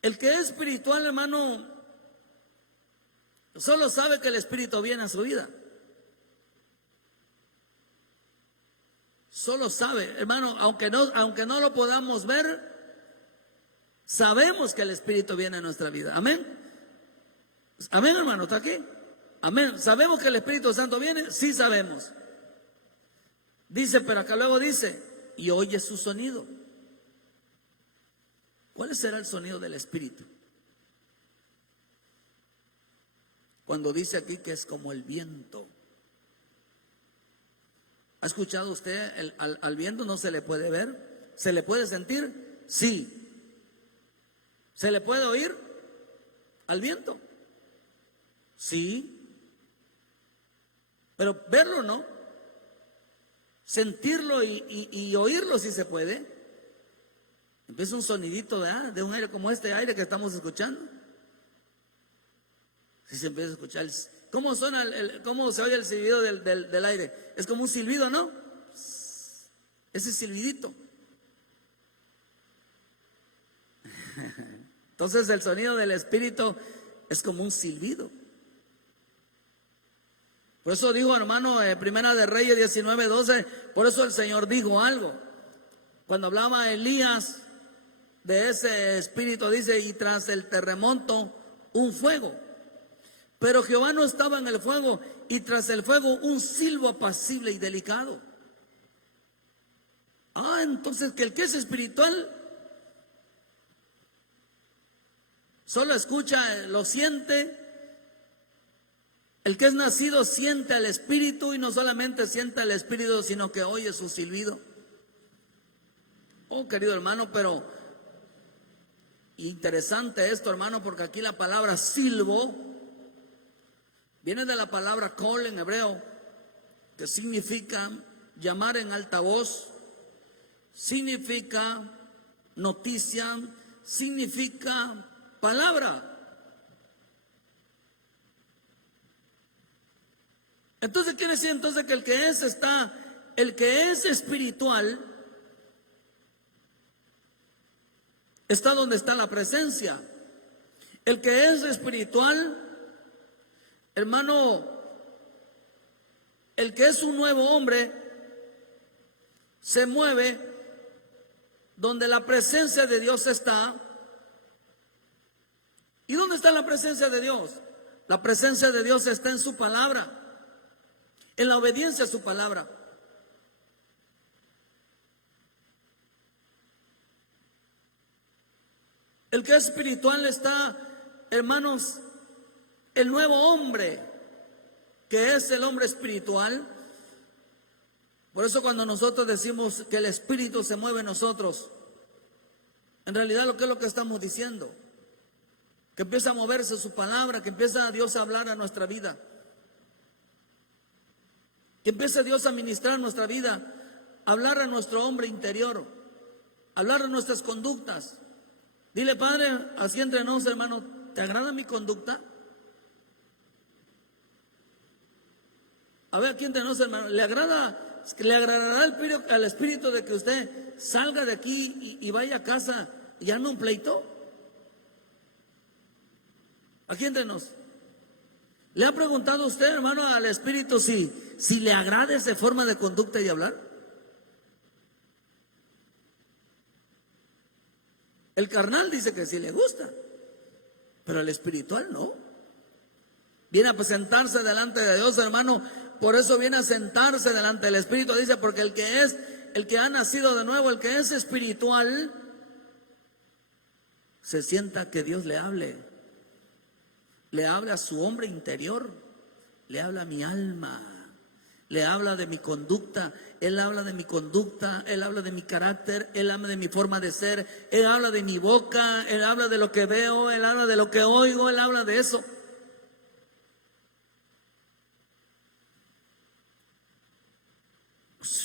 El que es espiritual, hermano, solo sabe que el espíritu viene a su vida. Solo sabe, hermano, aunque no lo podamos ver, sabemos que el espíritu viene a nuestra vida. Amén. Amén, hermano, ¿está aquí? Amén. ¿Sabemos que el Espíritu Santo viene? Sí sabemos. Dice, pero acá luego dice, y oye su sonido. ¿Cuál será el sonido del Espíritu? Cuando dice aquí que es como el viento. ¿Ha escuchado usted al viento? No se le puede ver. ¿Se le puede sentir? Sí. ¿Se le puede oír al viento? Sí. Pero verlo no. Sentirlo y oírlo sí se puede. Empieza un sonidito, ¿verdad?, de un aire como este aire que estamos escuchando. Si se empieza a escuchar, ¿cómo suena cómo se oye el silbido del aire? Es como un silbido, ¿no? Ese silbidito. Entonces el sonido del Espíritu es como un silbido. Por eso dijo, hermano, Primera de Reyes 19:12, por eso el Señor dijo algo. Cuando hablaba a Elías de ese espíritu, dice, y tras el terremoto un fuego. Pero Jehová no estaba en el fuego, y tras el fuego un silbo apacible y delicado. Entonces que el que es espiritual solo escucha, lo siente. El que es nacido siente al Espíritu, y no solamente siente al Espíritu, sino que oye su silbido. Oh, querido hermano, pero interesante esto, hermano, porque aquí la palabra silbo viene de la palabra kol en hebreo, que significa llamar en alta voz, significa noticia, significa palabra. Entonces quiere decir entonces que el que es espiritual está donde está la presencia. El que es espiritual, hermano, el que es un nuevo hombre, se mueve donde la presencia de Dios está. ¿Y dónde está la presencia de Dios? La presencia de Dios está en su palabra, en la obediencia a su palabra. El que es espiritual está, hermanos, el nuevo hombre, que es el hombre espiritual. Por eso cuando nosotros decimos que el Espíritu se mueve en nosotros, en realidad lo que estamos diciendo, que empieza a moverse su palabra, que empieza Dios a hablar a nuestra vida, que empiece Dios a ministrar nuestra vida, a hablar a nuestro hombre interior, a hablar de nuestras conductas. Dile: Padre, así entre nosotros, hermano, ¿te agrada mi conducta? A ver, aquí entre nosotros, hermano, ¿le agradará al Espíritu de que usted salga de aquí y vaya a casa y ande un pleito? Aquí entre nosotros. ¿Le ha preguntado usted, hermano, al Espíritu si le agrada esa forma de conducta y de hablar? El carnal dice que sí le gusta, pero el espiritual no. Viene a presentarse delante de Dios, hermano. Por eso viene a sentarse delante del Espíritu. Dice: porque el que ha nacido de nuevo, el que es espiritual, se sienta que Dios le hable a su hombre interior, le habla a mi alma, le habla de mi conducta. Él habla de mi conducta, Él habla de mi carácter, Él habla de mi forma de ser, Él habla de mi boca, Él habla de lo que veo, Él habla de lo que oigo, Él habla de eso.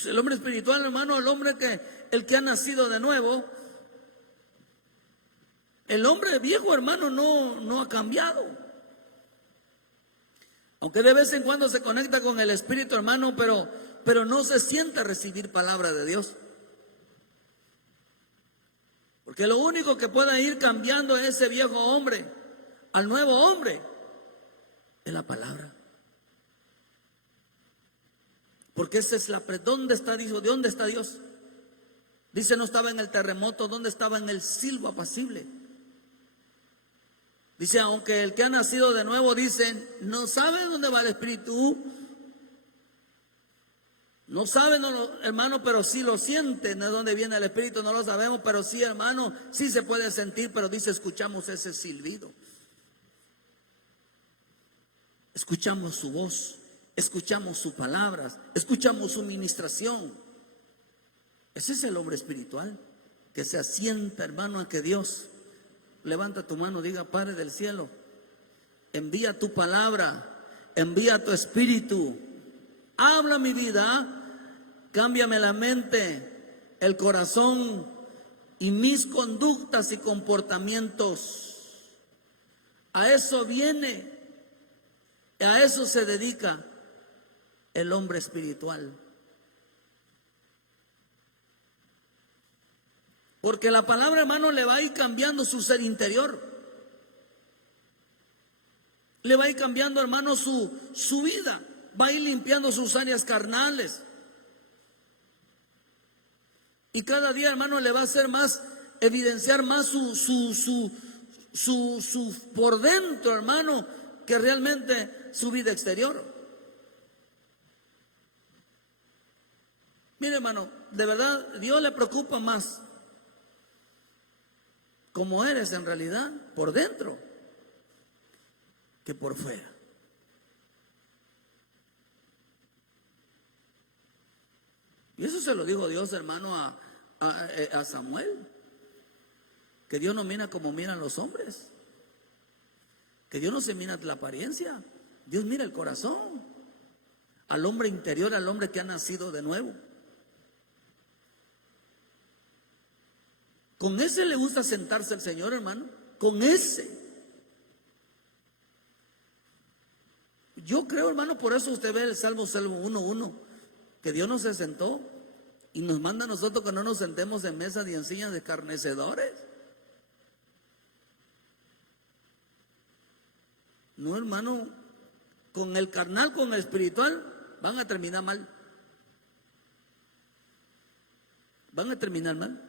El hombre espiritual, hermano, el que ha nacido de nuevo. El hombre viejo, hermano, no ha cambiado. Aunque de vez en cuando se conecta con el Espíritu, hermano, pero no se siente recibir palabra de Dios. Porque lo único que puede ir cambiando ese viejo hombre al nuevo hombre es la palabra. Porque esa es ¿dónde está Dios? ¿De dónde está Dios? Dice: no estaba en el terremoto, ¿dónde estaba? En el silbo apacible. Dice: aunque el que ha nacido de nuevo, dicen, no sabe dónde va el Espíritu. No saben, hermano, pero sí lo sienten. ¿De dónde viene el Espíritu? No lo sabemos, pero sí, hermano, sí se puede sentir. Pero dice: escuchamos ese silbido, escuchamos su voz, escuchamos sus palabras, escuchamos su ministración. Ese es el hombre espiritual, que se asienta, hermano, a que Dios, levanta tu mano, diga: Padre del cielo, envía tu palabra, envía tu Espíritu, habla mi vida, cámbiame la mente, el corazón y mis conductas y comportamientos. A eso viene, a eso se dedica el hombre espiritual. Porque la palabra, hermano, le va a ir cambiando su ser interior. Le va a ir cambiando, hermano, su vida. Va a ir limpiando sus áreas carnales. Y cada día, hermano, le va a hacer más, evidenciar más su por dentro, hermano, que realmente su vida exterior. Mire, hermano, de verdad, Dios le preocupa más cómo eres en realidad por dentro que por fuera. Y eso se lo dijo Dios, hermano, a Samuel, que Dios no mira como miran los hombres, que Dios no se mira la apariencia, Dios mira el corazón, al hombre interior, al hombre que ha nacido de nuevo. Con ese le gusta sentarse el Señor, hermano, con ese. Yo creo, hermano, por eso usted ve el Salmo 1:1, que Dios no se sentó y nos manda a nosotros que no nos sentemos en mesas y en sillas de escarnecedores. No, hermano, con el carnal, con el espiritual, van a terminar mal. Van a terminar mal.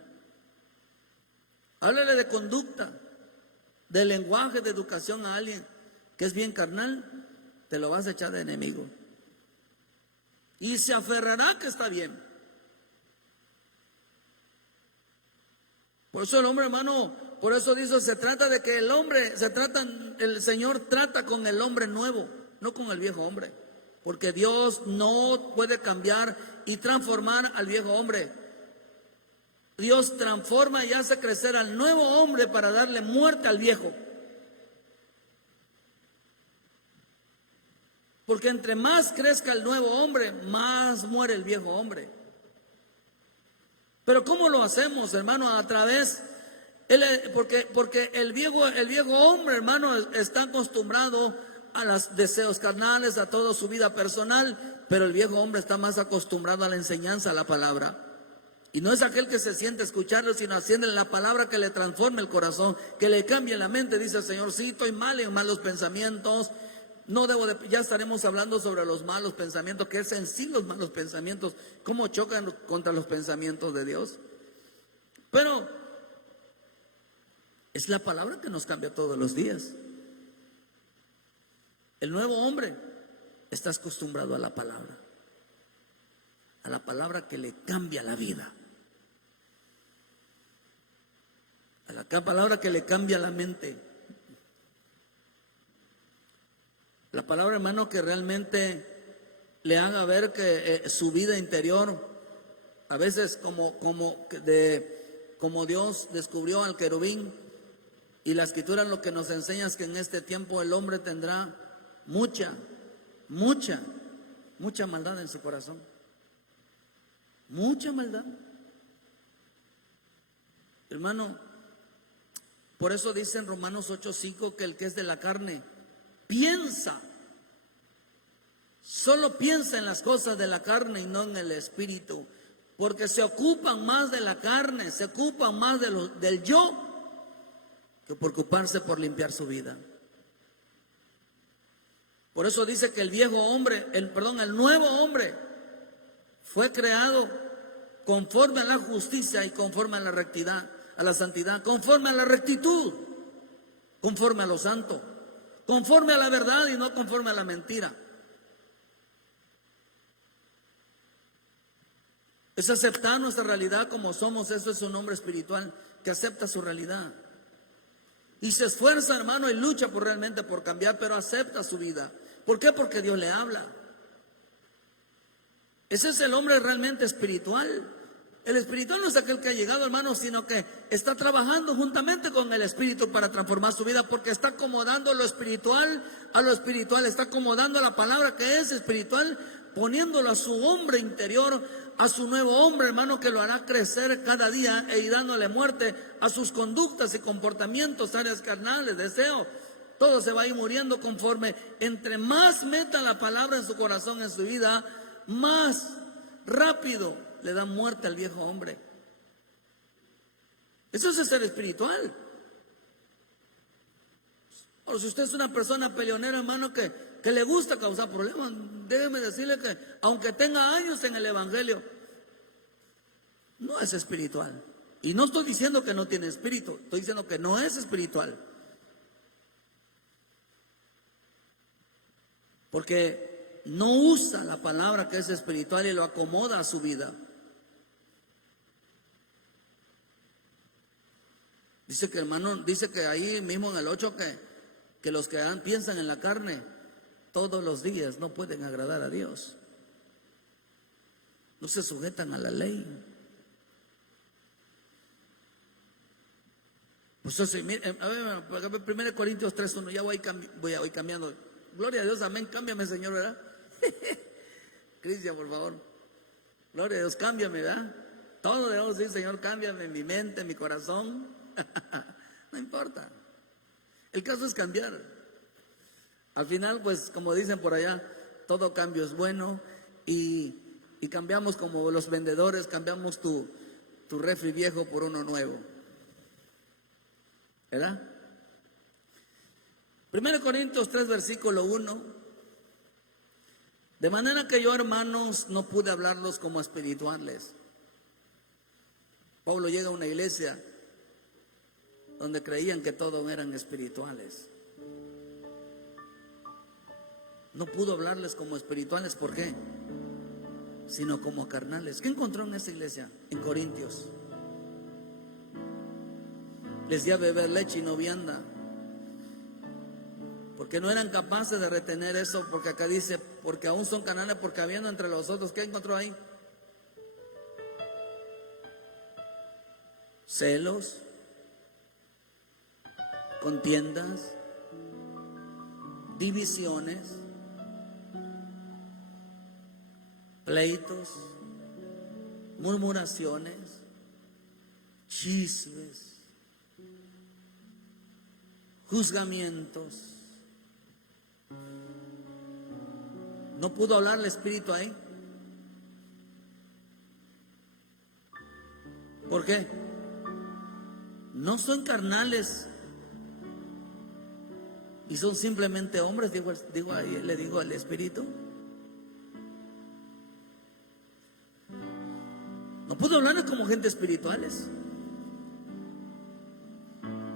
Háblale de conducta, de lenguaje, de educación a alguien que es bien carnal, te lo vas a echar de enemigo. Y se aferrará que está bien. Por eso el hombre, hermano, por eso dice, se trata de que el Señor trata con el hombre nuevo, no con el viejo hombre. Porque Dios no puede cambiar y transformar al viejo hombre. Dios transforma y hace crecer al nuevo hombre para darle muerte al viejo. Porque entre más crezca el nuevo hombre, más muere el viejo hombre. Pero ¿cómo lo hacemos, hermano? A través, porque el viejo hombre, hermano, está acostumbrado a los deseos carnales, a toda su vida personal, pero el viejo hombre está más acostumbrado a la enseñanza, a la palabra. Y no es aquel que se siente a escucharlo, sino haciendo la palabra que le transforme el corazón, que le cambie la mente. Dice el Señor, sí, estoy mal en malos pensamientos. No debo de, ya estaremos hablando sobre los malos pensamientos, que es en sí los malos pensamientos, cómo chocan contra los pensamientos de Dios. Pero es la palabra que nos cambia todos los días. El nuevo hombre está acostumbrado a la palabra que le cambia la vida, a la palabra que le cambia la mente. La palabra, hermano, que realmente le haga ver que su vida interior, a veces como Dios descubrió al querubín, y la escritura lo que nos enseña es que en este tiempo el hombre tendrá mucha maldad en su corazón. Mucha maldad. Hermano, por eso dice en Romanos 8:5 que el que es de la carne solo piensa en las cosas de la carne y no en el espíritu, porque se ocupan más de la carne, se ocupan más del yo, que por ocuparse por limpiar su vida. Por eso dice que el nuevo hombre fue creado conforme a la justicia y conforme a la rectidad, a la santidad, conforme a la rectitud, conforme a lo santo, conforme a la verdad y no conforme a la mentira. Es aceptar nuestra realidad como somos. Eso es un hombre espiritual que acepta su realidad y se esfuerza, hermano, y lucha realmente por cambiar, pero acepta su vida. ¿Por qué? Porque Dios le habla. Ese es el hombre realmente espiritual. El espiritual no es aquel que ha llegado, hermano, sino que está trabajando juntamente con el espíritu para transformar su vida, porque está acomodando lo espiritual a lo espiritual, está acomodando la palabra que es espiritual, poniéndolo a su hombre interior, a su nuevo hombre, hermano, que lo hará crecer cada día y dándole muerte a sus conductas y comportamientos, áreas carnales, deseos. Todo se va a ir muriendo conforme, entre más meta la palabra en su corazón, en su vida, más rápido le da muerte al viejo hombre. Eso es ser espiritual. Ahora, si usted es una persona peleonera, hermano, que le gusta causar problemas, déjeme decirle que aunque tenga años en el evangelio, no es espiritual. Y no estoy diciendo que no tiene espíritu, estoy diciendo que no es espiritual. Porque no usa la palabra que es espiritual y lo acomoda a su vida. Dice que, hermano, dice que ahí mismo en el 8 que los que piensan en la carne todos los días no pueden agradar a Dios. No se sujetan a la ley. Pues a ver, 1 Corintios 3:1, ya voy cambiando. Gloria a Dios, amén, cámbiame, Señor, ¿verdad? Cristian, por favor. Gloria a Dios, cámbiame, ¿verdad? Todo debemos decir, Señor, cámbiame mi mente, mi corazón. No importa. El caso es cambiar. Al final, pues, como dicen por allá, todo cambio es bueno y cambiamos como los vendedores, cambiamos tu refri viejo por uno nuevo. ¿Verdad? 1 Corintios 3, versículo 1. De manera que yo, hermanos, no pude hablarlos como espirituales. Pablo llega a una iglesia donde creían que todos eran espirituales. No pudo hablarles como espirituales, ¿por qué? Sino como carnales. ¿Qué encontró en esa iglesia? En Corintios. les di a beber leche y no vianda, porque no eran capaces de retener eso, porque acá dice, porque aún son cananeos, porque habiendo entre los otros, ¿qué encontró ahí? Celos, contiendas, divisiones, pleitos, murmuraciones, chismes, juzgamientos. ¿No pudo hablar el Espíritu ahí? ¿Por qué? No son carnales y son simplemente hombres, le digo al Espíritu. No puedo hablarles como gente espirituales,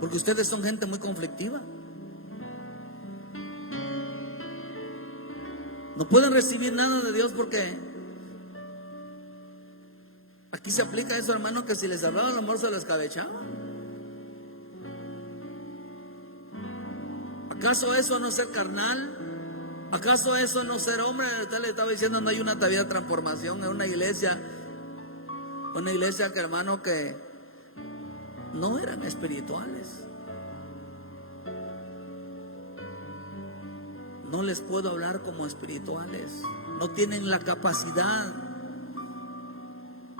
porque ustedes son gente muy conflictiva. No pueden recibir nada de Dios porque aquí se aplica eso, hermano, que si les hablaba el amor se les escabechaba. ¿Acaso eso no ser carnal? ¿Acaso eso no ser hombre? Usted le estaba diciendo, no hay una tarea de transformación en una iglesia que, hermano, que no eran espirituales. No les puedo hablar como espirituales. No tienen la capacidad.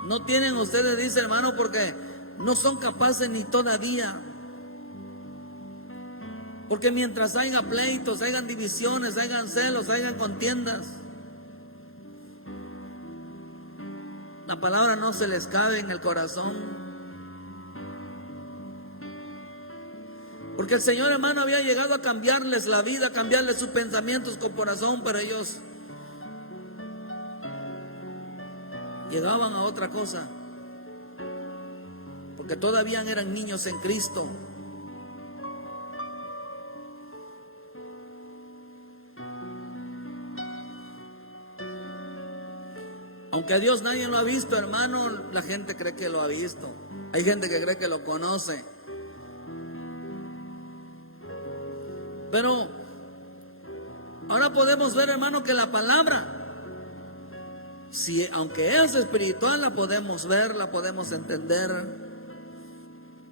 No tienen, ustedes dicen, hermano, porque no son capaces ni todavía. Porque mientras haya pleitos, hayan divisiones, hayan celos, hayan contiendas, la palabra no se les cabe en el corazón. Porque el Señor, hermano, había llegado a cambiarles la vida, a cambiarles sus pensamientos con corazón, pero ellos llegaban a otra cosa, porque todavía eran niños en Cristo. Aunque a Dios nadie lo ha visto, hermano, la gente cree que lo ha visto. Hay gente que cree que lo conoce. Pero ahora podemos ver, hermano, que la palabra, si, aunque es espiritual, la podemos ver, la podemos entender.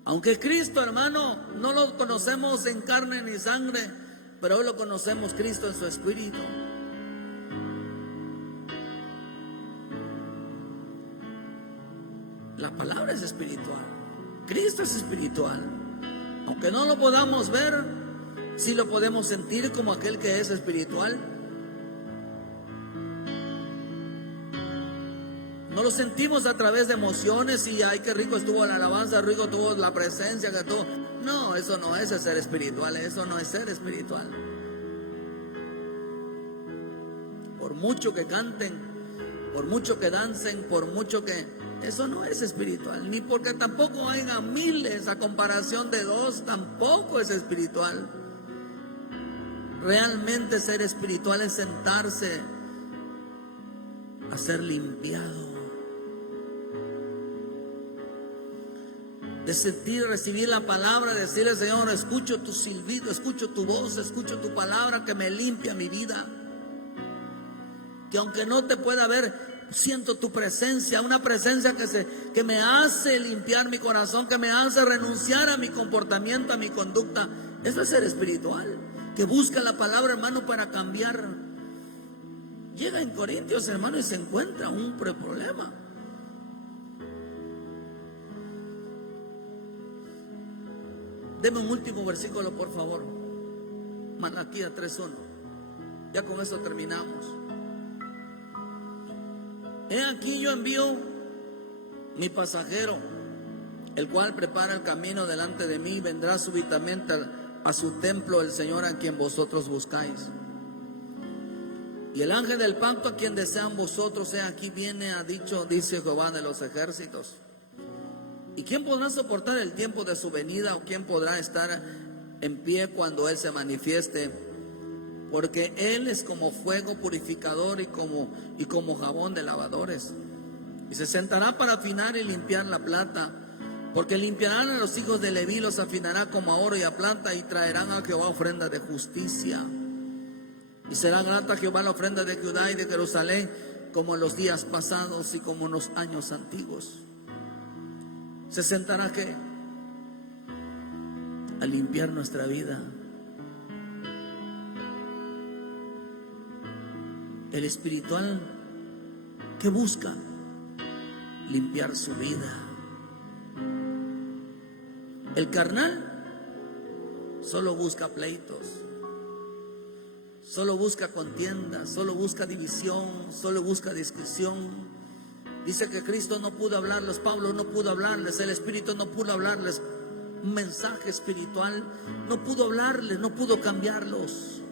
Aunque Cristo, hermano, no lo conocemos en carne ni sangre, pero hoy lo conocemos Cristo en su espíritu. La palabra es espiritual, Cristo es espiritual. Aunque no lo podamos ver, sí lo podemos sentir como aquel que es espiritual. No lo sentimos a través de emociones y ay, qué rico estuvo la alabanza, rico estuvo la presencia, que todo. No, eso no es ser espiritual, eso no es ser espiritual. Por mucho que canten, por mucho que dancen, por mucho que... Eso no es espiritual, ni porque tampoco haya miles a comparación de dos, tampoco es espiritual. Realmente ser espiritual es sentarse a ser limpiado, de sentir, recibir la palabra, decirle, Señor, escucho tu silbido, escucho tu voz, escucho tu palabra que me limpia mi vida. Que aunque no te pueda ver, siento tu presencia, una presencia que me hace limpiar mi corazón, que me hace renunciar a mi comportamiento, a mi conducta. Eso es ser espiritual, que busca la palabra, hermano, para cambiar. Llega en Corintios, hermano, y se encuentra un problema. Deme un último versículo, por favor. Malaquías 3:1. Ya con eso terminamos. He aquí yo envío mi pasajero, el cual prepara el camino delante de mí. Vendrá súbitamente a su templo el Señor a quien vosotros buscáis. Y el ángel del pacto a quien desean vosotros, he aquí viene, ha dicho, dice Jehová de los ejércitos. ¿Y quién podrá soportar el tiempo de su venida? ¿O quién podrá estar en pie cuando Él se manifieste? Porque Él es como fuego purificador y como jabón de lavadores. Y se sentará para afinar y limpiar la plata, Porque limpiarán a los hijos de Leví, los afinará como a oro y a plata, y traerán a Jehová ofrenda de justicia. Y será grata a Jehová la ofrenda de Judá y de Jerusalén, como en los días pasados y como en los años antiguos. Se sentará ¿qué? A limpiar nuestra vida. El espiritual, ¿qué busca? Limpiar su vida. El carnal solo busca pleitos, solo busca contiendas, solo busca división, solo busca discusión. Dice que Cristo no pudo hablarles, Pablo no pudo hablarles, el Espíritu no pudo hablarles un mensaje espiritual, no pudo hablarles, no pudo cambiarlos.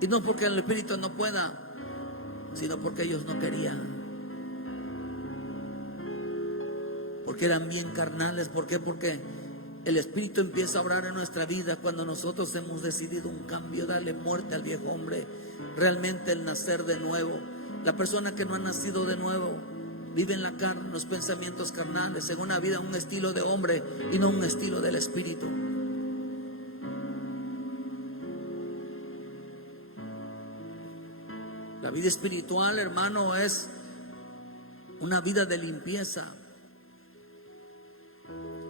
Y no porque el Espíritu no pueda, sino porque ellos no querían. Porque eran bien carnales. ¿Por qué? Porque el Espíritu empieza a obrar en nuestra vida cuando nosotros hemos decidido un cambio, darle muerte al viejo hombre. Realmente el nacer de nuevo. La persona que no ha nacido de nuevo vive en la carne, los pensamientos carnales, en una vida, un estilo de hombre y no un estilo del Espíritu. La vida espiritual, hermano, es una vida de limpieza,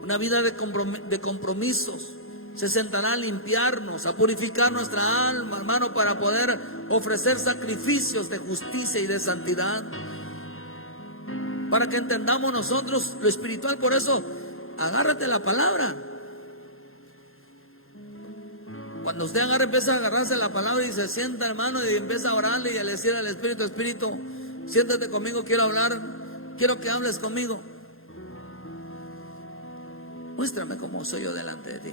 una vida de compromisos. Se sentará a limpiarnos, a purificar nuestra alma, hermano, para poder ofrecer sacrificios de justicia y de santidad, para que entendamos nosotros lo espiritual. Por eso, agárrate la palabra. Cuando usted empieza a agarrarse la palabra y se sienta, hermano, y empieza a orarle y a decir al Espíritu: Espíritu, siéntate conmigo, quiero hablar, quiero que hables conmigo. Muéstrame cómo soy yo delante de ti.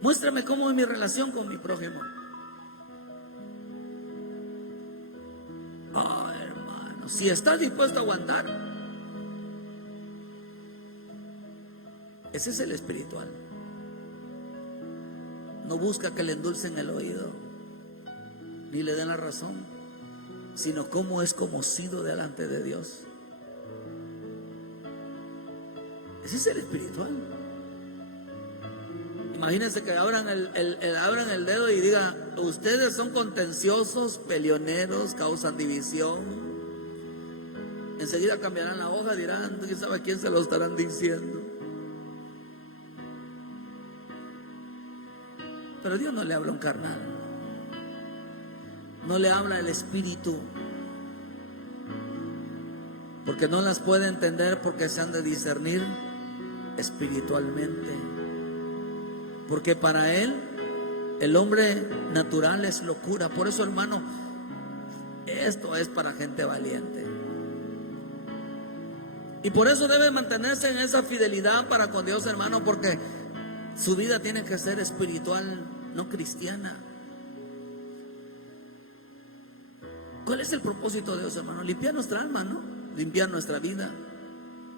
Muéstrame cómo es mi relación con mi prójimo. Oh, hermano, si estás dispuesto a aguantar, ese es el espiritual. No busca que le endulcen el oído, ni le den la razón, sino cómo es conocido delante de Dios. Ese es el espiritual. Imagínense que abran el dedo y diga: ustedes son contenciosos, peleoneros, causan división. Enseguida cambiarán la hoja, dirán: ¿quién sabe a quién se lo estarán diciendo? Pero Dios no le habla a un carnal, no le habla al espíritu, porque no las puede entender, porque se han de discernir espiritualmente. Porque para él el hombre natural es locura. Por eso, hermano, esto es para gente valiente. Y por eso debe mantenerse en esa fidelidad para con Dios, hermano, porque su vida tiene que ser espiritual, no cristiana. ¿Cuál es el propósito de Dios, hermano? Limpiar nuestra alma, ¿no? Limpiar nuestra vida.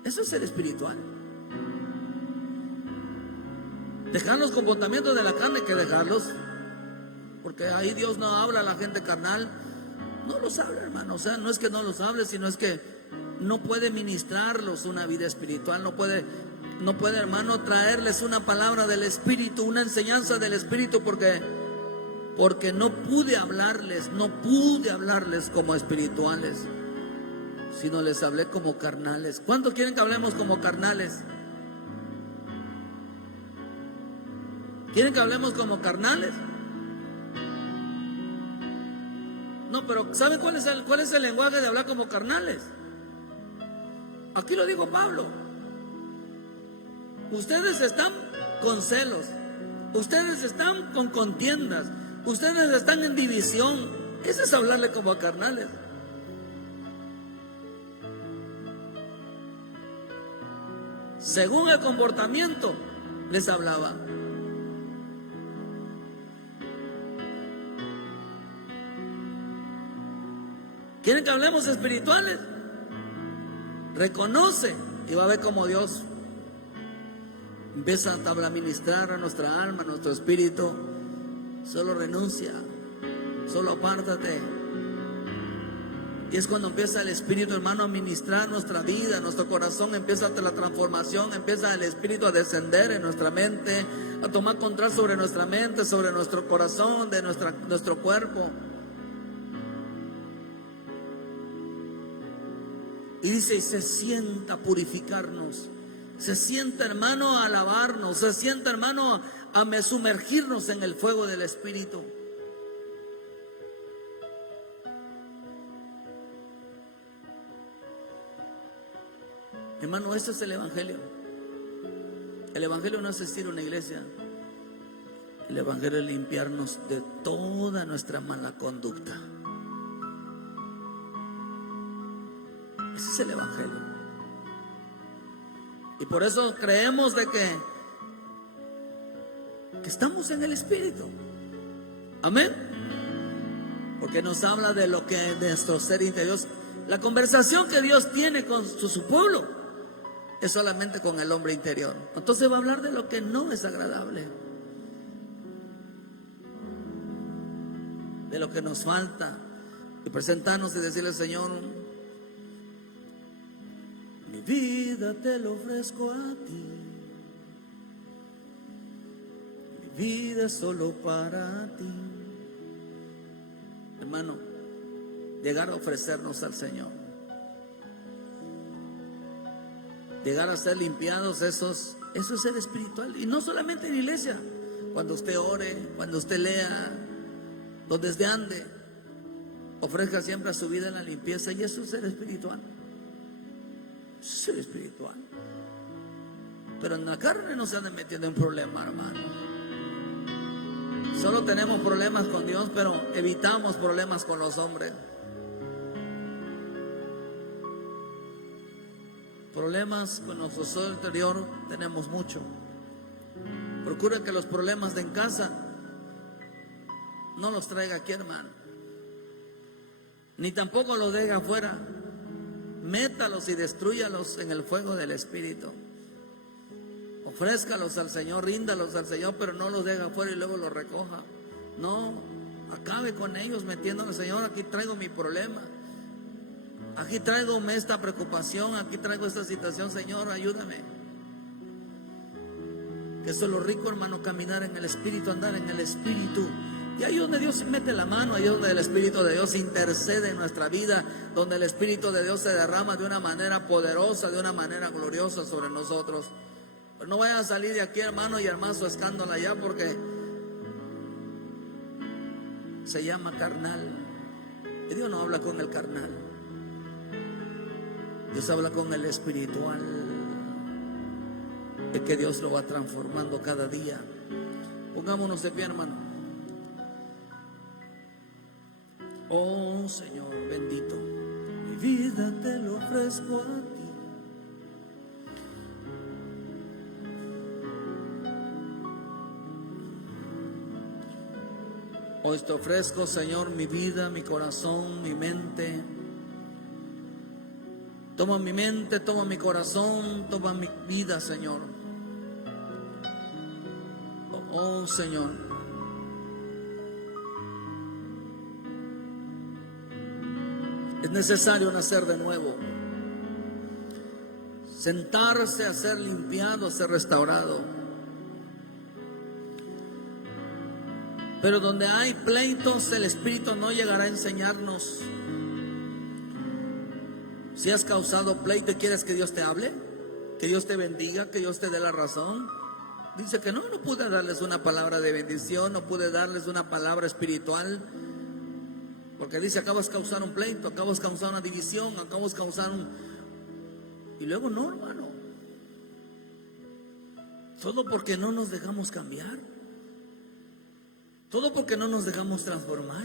Eso es ser espiritual. Dejar los comportamientos de la carne, hay que dejarlos, porque ahí Dios no habla a la gente carnal. No los habla, hermano. O sea, no es que no los hable, sino es que no puede ministrarlos una vida espiritual. No puede, hermano, traerles una palabra del Espíritu, una enseñanza del Espíritu, porque no pude hablarles como espirituales, sino les hablé como carnales. ¿Cuántos quieren que hablemos como carnales? ¿Quieren que hablemos como carnales? No, pero ¿saben cuál es el lenguaje de hablar como carnales? Aquí lo dijo Pablo. Ustedes están con celos, ustedes están con contiendas, ustedes están en división. Eso es hablarle como a carnales. Según el comportamiento les hablaba. ¿Quieren que hablemos espirituales? Reconoce y va a ver cómo Dios empieza a ministrar a nuestra alma, a nuestro espíritu. Solo renuncia, solo apártate Y es cuando empieza el Espíritu, hermano, a ministrar nuestra vida, nuestro corazón, empieza la transformación, empieza el Espíritu a descender en nuestra mente, a tomar control sobre nuestra mente, sobre nuestro corazón, de nuestro cuerpo. Y dice, y se sienta a purificarnos, se sienta, hermano, a alabarnos, se sienta, hermano, a sumergirnos en el fuego del Espíritu. Hermano, este es el Evangelio. El Evangelio no es asistir a una iglesia. El Evangelio es limpiarnos de toda nuestra mala conducta. Ese es el Evangelio. Y por eso creemos de que estamos en el Espíritu. Amén. Porque nos habla de lo que de nuestro ser interior. La conversación que Dios tiene con su pueblo es solamente con el hombre interior. Entonces va a hablar de lo que no es agradable, de lo que nos falta, y presentarnos y decirle al Señor: mi vida te lo ofrezco a ti, mi vida es solo para ti. Hermano, llegar a ofrecernos al Señor, llegar a ser limpiados, eso es ser espiritual. Y no solamente en iglesia, cuando usted ore, cuando usted lea, donde usted ande, ofrezca siempre a su vida en la limpieza. Y eso es ser espiritual. Ser espiritual. Pero en la carne no se anda metiendo en problemas, hermano. Solo tenemos problemas con Dios, pero evitamos problemas con los hombres. Problemas con nuestro ser interior tenemos mucho. Procura que los problemas de en casa no los traiga aquí, hermano, ni tampoco los deje afuera. Métalos y destruyalos en el fuego del Espíritu. Ofrézcalos al Señor, ríndalos al Señor, pero no los deje afuera y luego los recoja. No, acabe con ellos metiéndole: Señor, aquí traigo mi problema, aquí traigo esta preocupación, aquí traigo esta situación, Señor, ayúdame. Que eso es lo rico, hermano, caminar en el Espíritu, andar en el Espíritu. Y ahí donde Dios mete la mano, ahí donde el Espíritu de Dios intercede en nuestra vida, donde el Espíritu de Dios se derrama de una manera poderosa, de una manera gloriosa sobre nosotros. Pero no vaya a salir de aquí, hermano, y armar su escándalo allá, porque se llama carnal. Y Dios no habla con el carnal, Dios habla con el espiritual, de que Dios lo va transformando cada día. Pongámonos de pie, hermano. Oh Señor bendito, mi vida te lo ofrezco a ti. Hoy te ofrezco, Señor, mi vida, mi corazón, mi mente. Toma mi mente, toma mi corazón, toma mi vida, Señor. Oh Señor, es necesario nacer de nuevo, sentarse a ser limpiado, a ser restaurado. Pero donde hay pleitos, el Espíritu no llegará a enseñarnos. Si has causado pleito y quieres que Dios te hable, que Dios te bendiga, que Dios te dé la razón, dice que no pude darles una palabra de bendición, no pude darles una palabra espiritual. Porque dice: acabas de causar un pleito, acabas de causar una división, acabas de causar Y luego no, hermano. Todo porque no nos dejamos cambiar. Todo porque no nos dejamos transformar.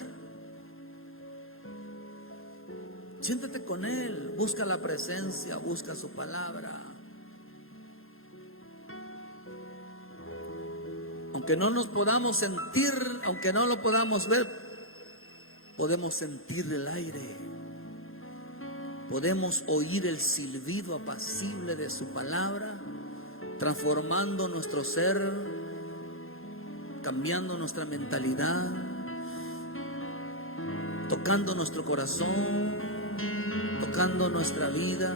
Siéntate con Él, busca la presencia, busca su palabra. Aunque no nos podamos sentir, aunque no lo podamos ver, podemos sentir el aire, podemos oír el silbido apacible de su palabra, transformando nuestro ser, cambiando nuestra mentalidad, tocando nuestro corazón. tocando nuestra vida.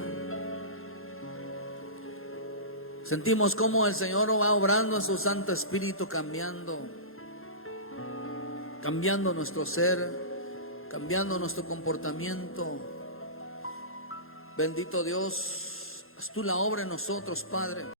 Sentimos cómo el Señor va obrando en su Santo Espíritu, cambiando nuestro ser, cambiando nuestro comportamiento. Bendito Dios, haz tú la obra en nosotros, Padre.